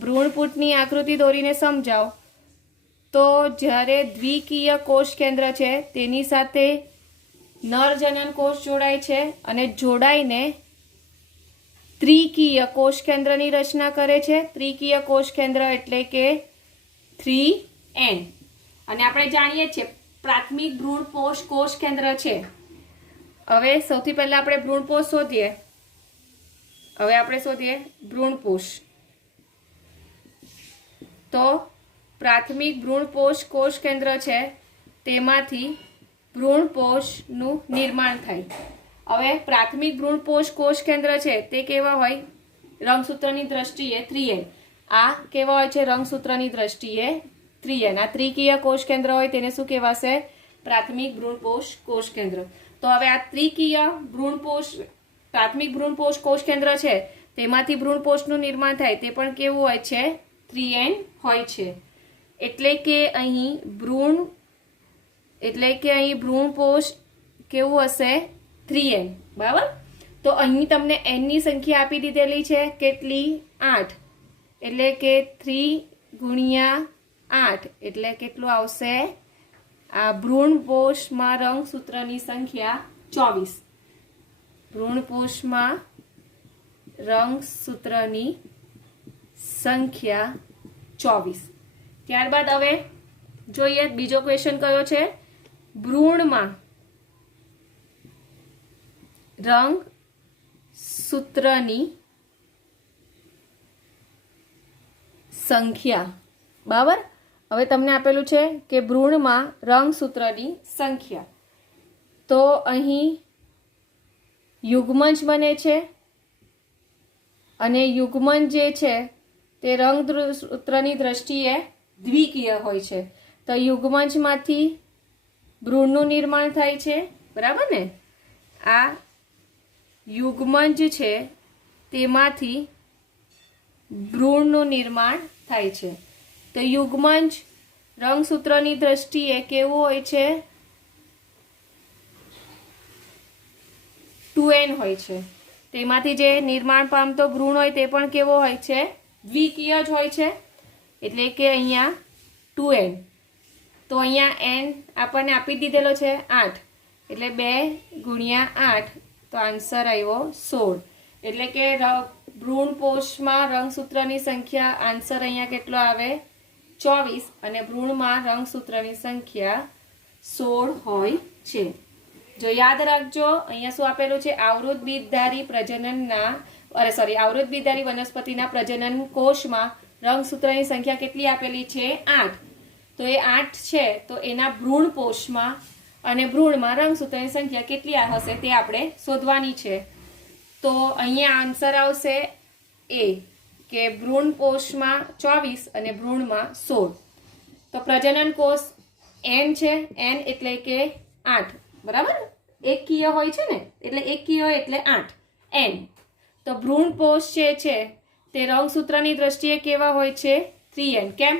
ભ્રૂણપૂટની આકૃતિ દોરીને સમજાવો. તો જ્યારે દ્વિકીય કોષ કેન્દ્ર છે તેની સાથે નરજનન કોષ જોડાય છે અને જોડાઈને ત્રિકીય કોષ કેન્દ્રની રચના કરે છે. ત્રિકીય કોષ કેન્દ્ર એટલે કે 3n. અને આપણે જાણીએ છીએ પ્રાથમિક ભ્રૂણપોષ કોષ કેન્દ્ર છે. હવે સૌથી પહેલા આપણે ભ્રૂણપોષ શોધીએ. હવે આપણે શોધીએ ભ્રૂણપોષ. તો પ્રાથમિક ભ્રૂણપોષ કોષ કેન્દ્ર છે તેમાંથી ભ્રૂણપોષનું નિર્માણ થાય. હવે પ્રાથમિક ભ્રૂણપોષ કોષ કેન્દ્ર છે તે કેવા હોય? રંગસૂત્રની દ્રષ્ટિએ 3n. આ કેવા હોય છે? રંગસૂત્રની દ્રષ્ટિએ 3n. આ ત્રિકીય કોષ કેન્દ્ર હોય તેને શું કહેવાશે? પ્રાથમિક ભ્રૂણપોષ કોષ કેન્દ્ર. તો હવે આ ત્રિકીય પ્રાથમિક ભ્રૂણપોષ કોષ કેન્દ્ર છે તેમાંથી ભ્રૂણપોષનું નિર્માણ થાય તે પણ કેવું હોય છે? 3n હોય છે. એટલે કે અહીં ભ્રૂણપોષ કેવું હશે? 3n, બરાબર. તો અહીં તમને n ની સંખ્યા આપી દીધેલી છે કેટલી? 8. એટલે કે 3 ગુણ્યા 8 એટલે કેટલું આવશે? આ ભ્રૂણપોષમાં રંગસૂત્રની સંખ્યા 24. ભ્રૂણપોષમાં રંગસૂત્રની સંખ્યા 24. ત્યારબાદ હવે જોઈએ બીજો ક્વેશ્ચન કયો છે? ભ્રૂણમાં રંગસૂત્રની સંખ્યા, બરાબર. હવે તમને આપેલું છે કે ભ્રૂણમાં રંગસૂત્રની સંખ્યા. તો અહીં યુગ્મજ બને છે અને યુગ્મન જે છે તે રંગસૂત્રની દ્રષ્ટિએ દ્વિકીય હોય છે. તો યુગ્મજમાંથી ભ્રૂણનું નિર્માણ થાય છે, બરાબર ને. આ યુગ્મજ છે તેમાંથી ભ્રૂણનું નિર્માણ થાય છે. તો યુગ્મજ રંગસૂત્રની દ્રષ્ટિએ કેવું હોય છે? 2n હોય છે. તેમાંથી જે નિર્માણ પામતો ભ્રૂણ હોય તે પણ કેવો હોય છે? દ્વિકીય જ હોય છે. એટલે કે અહીંયા 2n. તો અહીંયા n આપણને આપી દીધેલો છે 8. એટલે 2 ગુણ્યા 8 તો આન્સર આવ્યો 16. એટલે કે ભ્રૂણપોષમાં રંગસૂત્રની સંખ્યા આન્સર અહીંયા કેટલો આવે? 24. અને ભ્રૂણમાં રંગસૂત્રની સંખ્યા 16 હોય છે. જો યાદ રાખજો અહીંયા શું આપેલું છે? આવૃત બીજધારી વનસ્પતિના પ્રજનન કોષમાં રંગસૂત્રની સંખ્યા કેટલી આપેલી છે? 8. તો એ 8 છે તો એના ભ્રૂણપોષમાં અને ભ્રૂણમાં રંગસૂત્રની સંખ્યા કેટલી હશે તે આપણે શોધવાની છે. તો અહીંયા આન્સર આવશે એ કે ભ્રૂણપોષમાં 24 અને ભ્રૂણમાં 16. તો પ્રજનન કોષ n છે, n એટલે કે 8, બરાબર. એકકીય હોય છે ને, એટલે એકકીય એટલે 8 n. તો ભ્રૂણપોષ જે છે તે રંગસૂત્રની દ્રષ્ટિએ કેવા હોય છે? 3n. કેમ?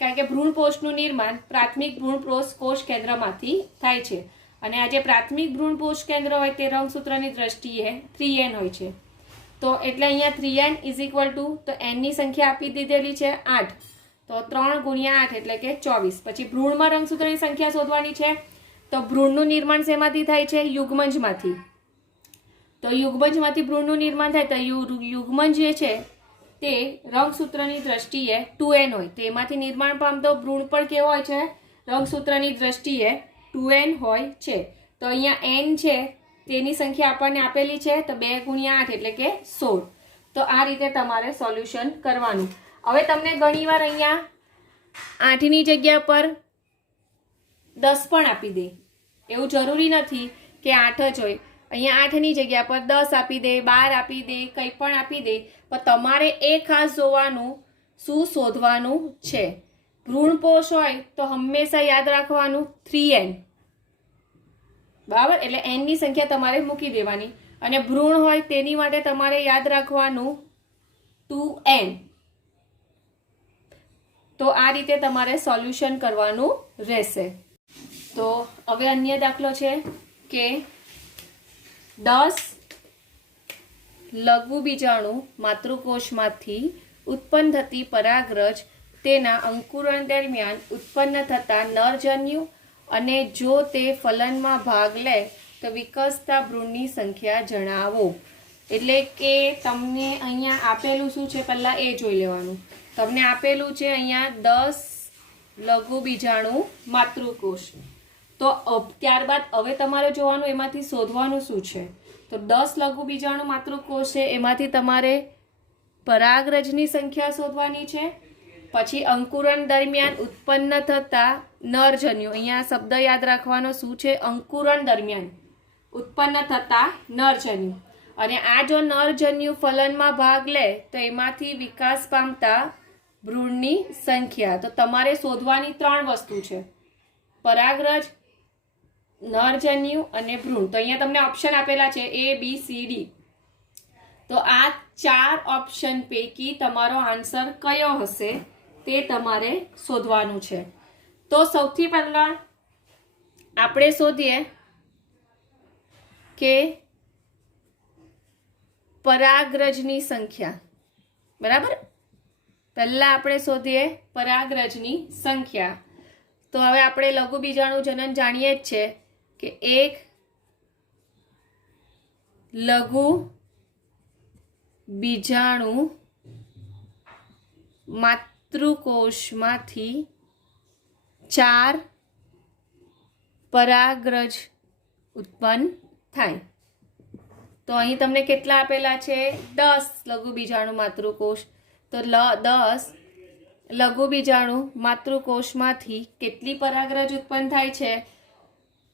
કારણ કે ભ્રૂણપોષનું નિર્માણ પ્રાથમિક ભ્રૂણપોષ કોષ કેન્દ્રમાંથી થાય છે અને આ જે પ્રાથમિક ભ્રૂણપોષ કેન્દ્ર હોય તે રંગસૂત્રની દ્રષ્ટિએ 3n હોય છે. તો એટલે અહીંયા 3n તો n ની સંખ્યા આપી દીધેલી છે 8. તો 3 ગુણ્યા 8 એટલે કે 24. પછી ભ્રૂણમાં રંગસૂત્રની સંખ્યા શોધવાની છે. તો ભ્રૂણનું નિર્માણ શેમાંથી થાય છે? યુગ્મજમાંથી. તો યુગ્મજમાંથી ભ્રૂણનું નિર્માણ થાય તો યુગ્મન જે છે તે રંગસૂત્રની દ્રષ્ટિએ 2n હોય તો એમાંથી નિર્માણ પામતો ભ્રૂણ પણ કેવો હોય છે? રંગસૂત્રની દ્રષ્ટિએ 2n હોય છે. તો અહીંયા n છે તેની સંખ્યા આપણને આપેલી છે તો 2 ગુણ્યા 8 એટલે કે 16. તો આ રીતે તમારે સોલ્યુશન કરવાનું. હવે તમને ઘણીવાર અહીંયા 8ની જગ્યા પર 10 પણ આપી દે, એવું જરૂરી નથી કે 8 જ હોય. અહીંયા 8ની જગ્યા પર 10 આપી દે, 12 આપી દે, કંઈ પણ આપી દે, પણ તમારે એ ખાસ જોવાનું શું શોધવાનું છે. ભ્રૂણપોષ હોય તો હંમેશા યાદ રાખવાનું 3n, બરાબર? એટલે n ની સંખ્યા તમારે મૂકી દેવાની, અને ભ્રૂણ હોય તેની માટે તમારે યાદ રાખવાનું 2n. તો આ રીતે તમારે સોલ્યુશન કરવાનું રહેશે. તો હવે અન્ય દાખલો છે કે 10 લઘુ બીજાણુ માતૃકોષમાંથી ઉત્પન્ન થતી પરાગરજ તેના અંકુરણ દરમિયાન ઉત્પન્ન થતા નરજન્યુ અને જો તે ફલનમાં ભાગ લે તો વિકસતા ભ્રૂણની સંખ્યા જણાવો. એટલે કે તમને અહીંયા આપેલું શું છે પહેલાં એ જોઈ લેવાનું. તમને આપેલું છે અહીંયા 10 લઘુ બીજાણુ માતૃકોષ. તો ત્યારબાદ હવે તમારે જોવાનું એમાંથી શોધવાનું શું છે. તો 10 લઘુ બીજાણુ માતૃકોષ છે, એમાંથી તમારે પરાગરજની સંખ્યા શોધવાની છે. પછી અંકુરણ દરમિયાન ઉત્પન્ન થતા નરજન્યુ, અહીંયા શબ્દ યાદ રાખવાનો શું છે? અંકુરણ દરમિયાન ઉત્પન્ન થતા નરજન્યુ. અને આ જો નરજન્યુ ફલનમાં ભાગ લે તો એમાંથી વિકાસ પામતા ભ્રૂણની સંખ્યા. તો તમારે શોધવાની 3 વસ્તુ છે: પરાગરજ, નરજન્યુ અને ભ્રૂણ. તો અહીંયા તમને ઓપ્શન આપેલા છે A, B, C, D. તો આ 4 ઓપ્શન પૈકી તમારો આન્સર કયો હશે તે તમારે શોધવાનું છે. તો સૌથી પહેલા આપણે શોધીએ કે પરાગરજની સંખ્યા, બરાબર? પહેલા આપણે શોધીએ પરાગરજની સંખ્યા. તો હવે આપણે લઘુ બીજાણુ જનન જાણીએ જ છે કે એક લઘુ બીજાણુ માતૃકોષમાંથી 4 પરાગરજ ઉત્પન્ન થાય. તો અહીં તમને કેટલા આપેલા છે? 10 લઘુ બીજાણુ માતૃકોષ. તો 10 લઘુ બીજાણુ માતૃકોષમાંથી કેટલી પરાગરજ ઉત્પન્ન થાય છે?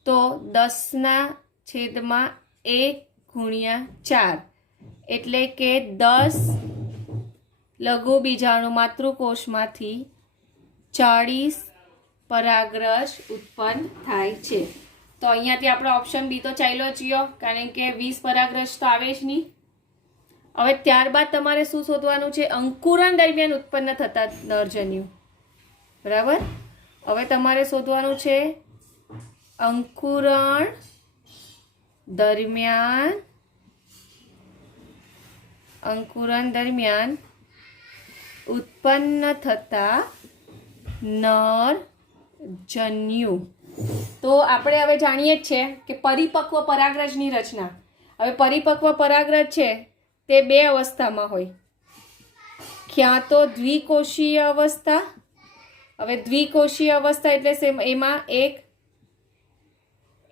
તો 10/1 ગુણ્યા 4, એટલે કે 10 લઘુ બીજાણુ માતૃકોષમાંથી 40 પરાગરજ ઉત્પન્ન થાય છે. તો અહીંયાથી આપણો ઓપ્શન બી તો ચાલ્યો જ ગયો, કારણ કે 20 પરાગરજ તો આવે જ નહીં. હવે ત્યારબાદ તમારે શું શોધવાનું છે? અંકુરણ દરમિયાન ઉત્પન્ન થતા નરજન્યુ, બરાબર? હવે તમારે શોધવાનું છે અંકુરણ દરમિયાન ઉત્પન્ન થતા નરજન્યુ. તો આપણે હવે જાણીએ જ છે કે પરિપક્વ પરાગરજની રચના. હવે પરિપક્વ પરાગરજ છે તે 2 અવસ્થામાં હોય, ક્યાં તો દ્વિકોષીય અવસ્થા. હવે દ્વિકોષીય અવસ્થા એટલે એમાં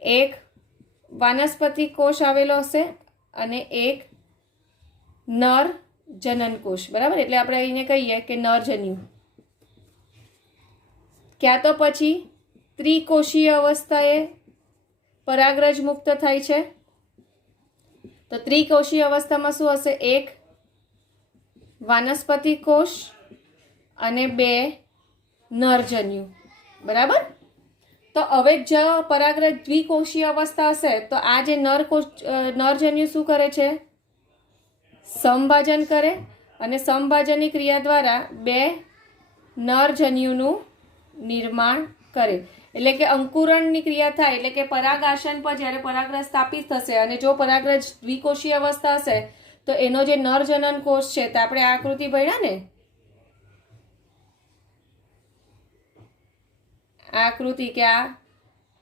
એક વાનસ્પતિક કોષ આવેલો હશે અને એક નર જનન કોષ, બરાબર? એટલે આપણે એને કહીએ કે નરજન્યુ. ક્યાં તો પછી ત્રિકોષીય અવસ્થાએ પરાગરજ મુક્ત થાય છે. તો ત્રિકોષીય અવસ્થામાં શું હશે? એક વાનસ્પતિક કોષ અને 2 નરજન્યુ, બરાબર? તો હવે જો પરાગરજ દ્વિકોષીય અવસ્થા હશે તો આ જે નરજન્યુ શું કરે છે? સમભાજન કરે, અને સમભાજનની ક્રિયા દ્વારા 2 નરજન્યુનું નિર્માણ કરે. એટલે કે અંકુરણની ક્રિયા થાય, એટલે કે પરાગાસન પર જ્યારે પરાગરજ સ્થાપિત થશે અને જો પરાગરજ દ્વિકોષીય અવસ્થા હશે તો એનો જે નરજનન કોષ છે તો આપણે આકૃતિ ભણ્યા ને, આકૃતિ કે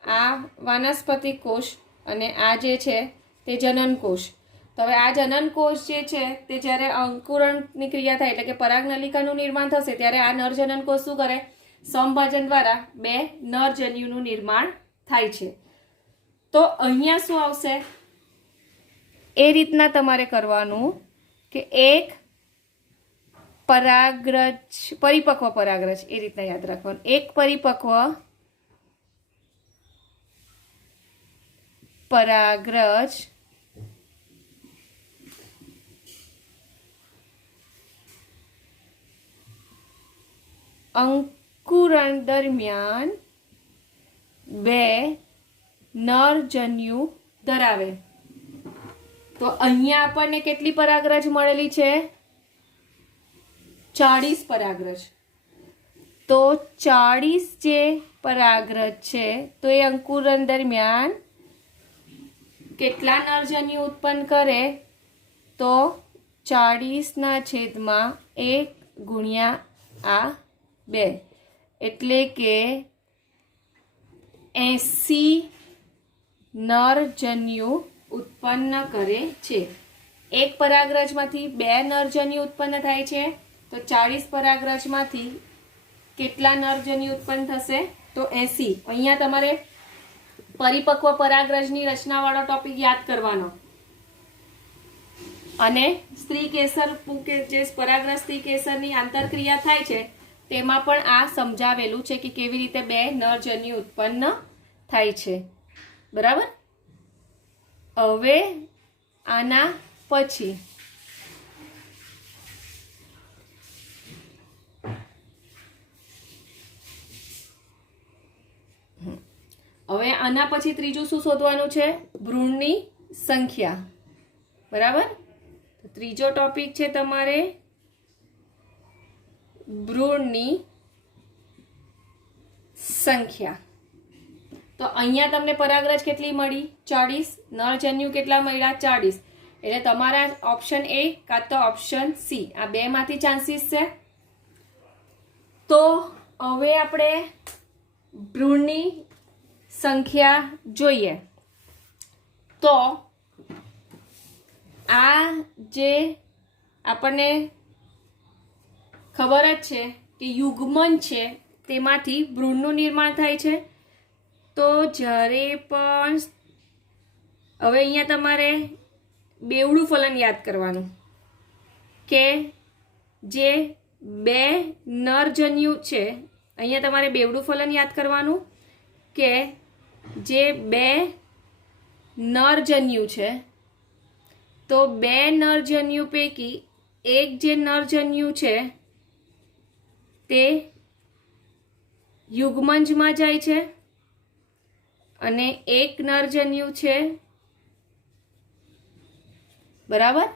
આ વાનસ્પતિક કોષ અને આ જે છે તે જનન કોષ. તો હવે આ જનન કોષ જે છે તે જ્યારે અંકુરણની ક્રિયા થાય એટલે કે પરાગનલિકાનું નિર્માણ થશે ત્યારે આ નરજનન કોષ શું કરે, સમભાજન દ્વારા 2 નરજન્યુનું નિર્માણ થાય છે. તો અહીંયા શું આવશે, એ રીતના તમારે કરવાનું કે એક પરાગરજ, પરિપક્વ પરાગરજ, એ રીતના યાદ રાખવાનું. એક પરિપક્વ પરાગરજ અંકુરણ દરમિયાન 2 નરજન્યુ ધરાવે. તો અહીંયા આપણને કેટલી પરાગરજ મળેલી છે, 40 પરાગરજ. તો 40 જે પરાગરજ છે તો એ અંકુરણ દરમિયાન કેટલા નરજન્યુ ઉત્પન્ન કરે, તો 40/1 ગુણ્યા આ 2 એટલે કે 80 નરજન્યુ ઉત્પન્ન કરે છે. એક પરાગરજમાંથી 2 નરજન્યુ ઉત્પન્ન થાય છે. તો 40 પરાગરજમાંથી કેટલા નરજન્યુ ઉત્પન્ન થશે, તો 80. અહીંયા તમારે પરિપક્વ પરાગરજની રચનાવાળો ટોપિક યાદ કરવાનો. અને સ્ત્રી કેસર જે પરાગરજ સ્ત્રી કેસરની આંતરક્રિયા થાય છે તેમાં પણ આ સમજાવેલું છે કે કેવી રીતે 2 નરજન્યુ ઉત્પન્ન થાય છે. બરાબર. હવે આના પછી ત્રીજું શું શોધવાનું છે, ભ્રૂણની સંખ્યા. બરાબર. ત્રીજો ટોપિક છે તમારે ભ્રૂણની સંખ્યા. તો અહીંયા તમને પરાગરજ કેટલી મળી, 40. નરજન્યુ કેટલા મળ્યા, 40. એટલે તમારા ઓપ્શન એ કાં તો ઓપ્શન સી, આ 2 માંથી ચાન્સીસ છે. તો હવે આપણે ભ્રૂણની સંખ્યા જોઈએ. તો આ જે આપણને ખબર જ છે કે યુગ્મન છે તેમાંથી ભ્રૂણનું નિર્માણ થાય છે. તો જ્યારે પણ હવે અહીંયા તમારે બેવડું ફલન યાદ કરવાનું કે જે 2 નરજન્યુ છે. અહીંયા તમારે બેવડું ફલન યાદ કરવાનું કે જે 2 નરજન્યુ છે તો 2 નરજન્યુ પૈકી એક જે નરજન્યુ છે તે યુગ્મંજમાં જાય છે અને એક નરજન્યુ છે, બરાબર,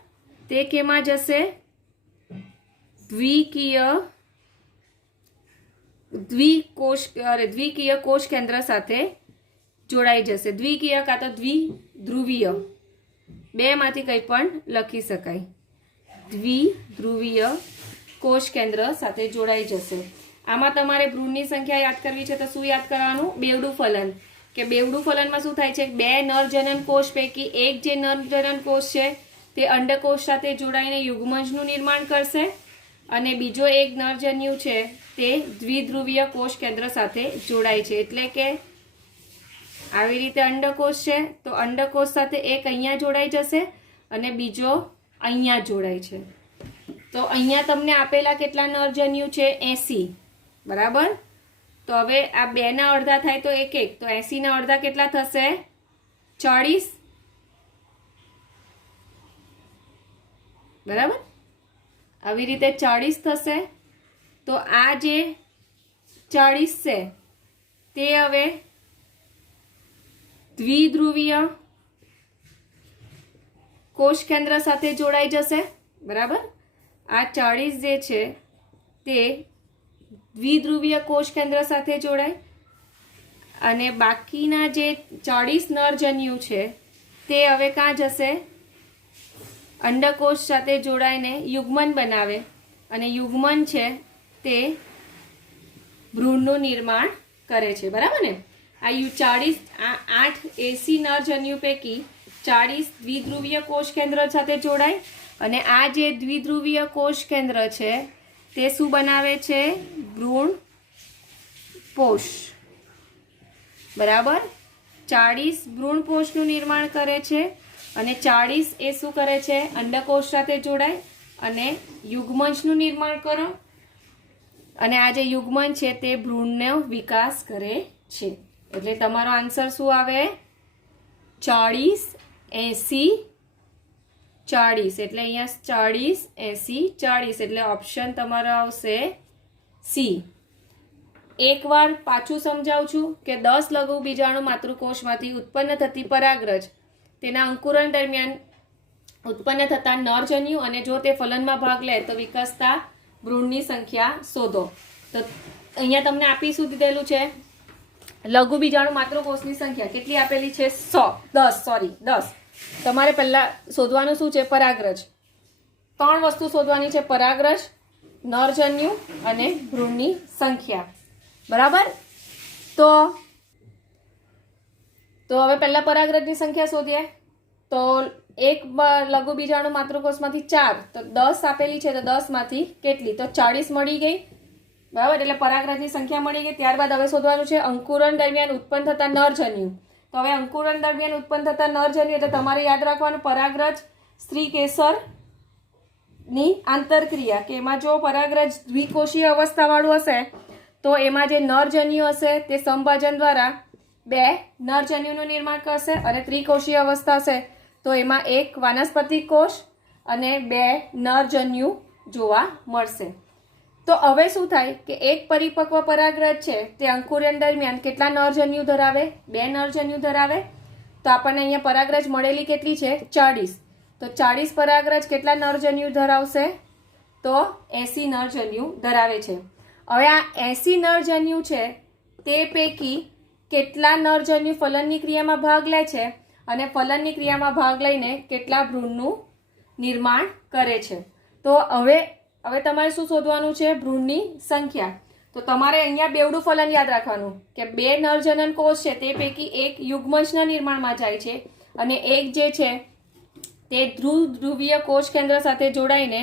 તે કેમાં જશે, દ્વિકીય કોષ કેન્દ્ર સાથે જોડાઈ જશે. દ્વિકીય કાં તો દ્વિધ્રુવીય, 2 માંથી કંઈ પણ લખી શકાય. દ્વિધ્રુવીય કોષ કેન્દ્ર સાથે જોડાઈ જશે. આમાં તમારે ભ્રૂણની સંખ્યા યાદ કરવી છે તો શું યાદ કરવાનું, બેવડું ફલન. કે બેવડું ફલનમાં શું થાય છે, 2 નરજનન કોષ પૈકી એક જે નરજનન કોષ છે તે અંડકોષ સાથે જોડાઈને યુગ્મજનું નિર્માણ કરશે અને બીજો એક નરજન્યુ છે તે દ્વિધ્રુવીય કોષ કેન્દ્ર સાથે જોડાય છે. એટલે કે આવી રીતે અંડકોષ છે તો અંડકોષ સાથે એક અહીંયા જોડાઈ જશે અને બીજો અહીંયા જોડાય છે. તો અહીંયા તમને આપેલા કેટલા નરજન્યુ છે, 80. બરાબર. તો હવે આ 2 ના અડધા થાય તો 1 1, તો 80 ના અડધા કેટલા થશે, 40. બરાબર. આવી રીતે 40 થશે. તો આ જે 40 છે તે હવે દ્વિધ્રુવીય કોષ કેન્દ્ર સાથે જોડાઈ જશે. બરાબર. આ 40 જે છે તે દ્વિધ્રુવીય કોષ કેન્દ્ર સાથે જોડાય અને બાકીના જે 40 નરજન્યુ છે તે હવે ક્યાં જશે, અંડકોષ સાથે જોડાઈને યુગ્મન બનાવે અને યુગ્મન છે તે ભ્રૂણનું નિર્માણ કરે છે. બરાબર ને. આ 80 નરજન્યુ પૈકી 40 દ્વિધ્રુવીય કોષ કેન્દ્ર સાથે જોડાય અને આ જે દ્વિધ્રુવીય કોષ કેન્દ્ર છે તે શું બનાવે છે? ભ્રૂણ પોષ. બરાબર. 40 ભ્રૂણ પોષનું નિર્માણ કરે છે અને 40 એ શું કરે છે? અંડકોષ સાથે જોડાય અને યુગ્મજનું નિર્માણ કરો અને આ જે યુગ્મન છે તે ભ્રૂણનો વિકાસ કરે છે. એટલે તમારો આન્સર શું આવે? 40, 80, 40. એટલે અહીંયા 40, 80, 40 એટલે ઓપ્શન તમારો આવશે સી. એકવાર પાછું સમજાવું છું કે 10 લઘુ બીજાણુ માતૃકોષમાંથી ઉત્પન્ન થતી પરાગરજ તેના અંકુરણ દરમિયાન ઉત્પન્ન થતા નરજન્યુ અને જો તે ફલનમાં ભાગ લે તો વિકસતા ભ્રૂણની સંખ્યા શોધો. તો અહીંયા તમને આપી શું દીધેલું છે? લઘુ બીજાણુ માતૃકોષની સંખ્યા કેટલી આપેલી છે? 10. તમારે પહેલા શોધવાનું શું છે? પરાગરજ. 3 વસ્તુ શોધવાની છે: પરાગરજ, નરજન્યુ અને ભ્રૂણની સંખ્યા. બરાબર. તો હવે પહેલા પરાગરજની સંખ્યા શોધીએ. તો એક લઘુ બીજાણુ માતૃકોષમાંથી 4, તો 10 આપેલી છે, તો 10 માંથી કેટલી? તો 40 મળી ગઈ. બરાબર. એટલે પરાગરજની સંખ્યા મળી ગઈ. ત્યારબાદ હવે શોધવાનું છે અંકુરણ દરમિયાન ઉત્પન્ન થતા નરજન્યુ. તો હવે અંકુરણ દરમિયાન ઉત્પન્ન થતા નરજન્યુ એટલે તમારે યાદ રાખવાનું પરાગરજ સ્ત્રી કેસર ની આંતરક્રિયા, કે એમાં જો પરાગરજ દ્વિકોષીય અવસ્થા વાળું હશે તો એમાં જે નરજન્યુ હશે તે સંભાજન દ્વારા 2 નરજન્યુનું નિર્માણ કરશે અને ત્રિકોષીય અવસ્થા હશે તો એમાં એક વાનસ્પતિક કોષ અને 2 નરજન્યુ જોવા મળશે. તો હવે શું થાય કે એક પરિપક્વ પરાગરજ છે તે અંકુરણ દરમિયાન કેટલા નરજન્યુ ધરાવે? 2 નરજન્યુ ધરાવે. તો આપણને અહીંયા પરાગરજ મળેલી કેટલી છે? 40. તો 40 પરાગરજ કેટલા નરજન્યુ ધરાવશે? તો 80 નરજન્યુ ધરાવે છે. હવે આ 80 નરજન્યુ છે તે પૈકી કેટલા નરજન્યુ ફલનની ક્રિયામાં ભાગ લે છે અને ફલનની ક્રિયામાં ભાગ લઈને કેટલા ભ્રૂણનું નિર્માણ કરે છે? તો હવે તમારે શું શોધવાનું છે? ભ્રૂણની સંખ્યા. તો તમારે અહીંયા બેવડું ફલન યાદ રાખવાનું કે 2 નરજનન કોષ છે તે પૈકી એક યુગ્મજના નિર્માણમાં જાય છે અને એક જે છે તે ધ્રુવીય કોષ કેન્દ્ર સાથે જોડાઈને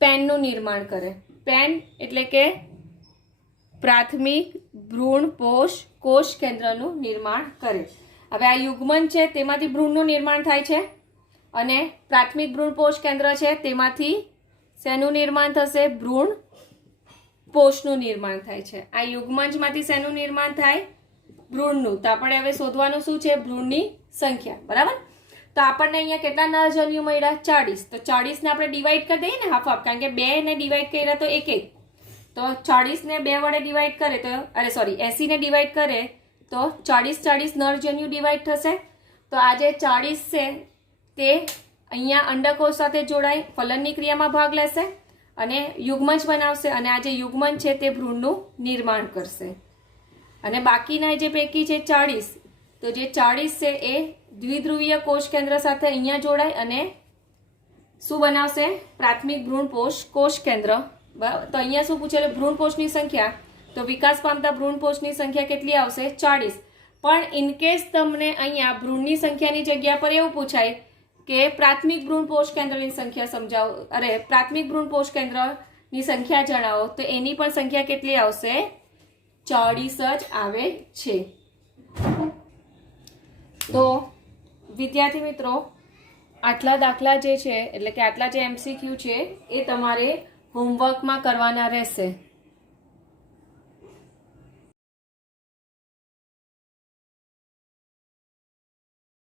પેનનું નિર્માણ કરે. પેન એટલે કે પ્રાથમિક ભ્રૂણ કોષ કેન્દ્રનું નિર્માણ કરે. હવે આ યુગ્મન છે તેમાંથી ભ્રૂણનું નિર્માણ થાય છે અને પ્રાથમિક ભ્રૂણ કોષ કેન્દ્ર છે તેમાંથી શેનું નિર્માણ થશે? ભ્રૂણ પોષનું નિર્માણ થાય છે. આ યુગ્મજમાંથી શેનું નિર્માણ થાય? ભ્રૂણનું. તો આપણે હવે શોધવાનું શું છે? ભ્રૂણની સંખ્યા. બરાબર. તો આપણને અહીંયા કેટલા નરજન્યુ મળ્યા? 40. તો 40 ને આપણે ડિવાઈડ કરી દઈએ ને હાફ, કારણ કે 2 ને ડિવાઈડ કર્યા તો 1. તો 40 ને 2 વડે ડિવાઈડ કરે તો 80 ને ડિવાઈડ કરે તો 40 નરજન્યુ ડિવાઈડ થશે. તો આ જે 40 છે તે અહીંયા અંડકોષ સાથે જોડાઈ ફલનની ક્રિયામાં ભાગ લેશે અને યુગ્મજ બનાવશે અને આ જે યુગ્મન છે તે ભ્રૂણનું નિર્માણ કરશે. અને બાકીના જે પૈકી છે 40, તો જે 40 છે એ દ્વિધ્રુવીય કોષ કેન્દ્ર સાથે અહીંયા જોડાય અને શું બનાવશે? પ્રાથમિક ભ્રૂણ કોષ કેન્દ્ર. તો અહીંયા શું પૂછેલું? ભ્રૂણપોષની સંખ્યા. તો વિકાસ પામતા ભ્રૂણપોષની સંખ્યા કેટલી આવશે? 40. પણ ઇનકેસ તમને અહીંયા ભ્રૂણની સંખ્યાની જગ્યા પર એવું પૂછાય કે પ્રાથમિક ભ્રૂણપોષ કેન્દ્રની સંખ્યા પ્રાથમિક ભ્રૂણપોષ કેન્દ્રની સંખ્યા જણાવો, તો એની પણ સંખ્યા કેટલી આવશે? 40 જ આવે છે. તો વિદ્યાર્થી મિત્રો, આટલા દાખલા જે છે એટલે કે આટલા જે MCQ છે એ તમારે હોમવર્કમાં કરવાના રહેશે.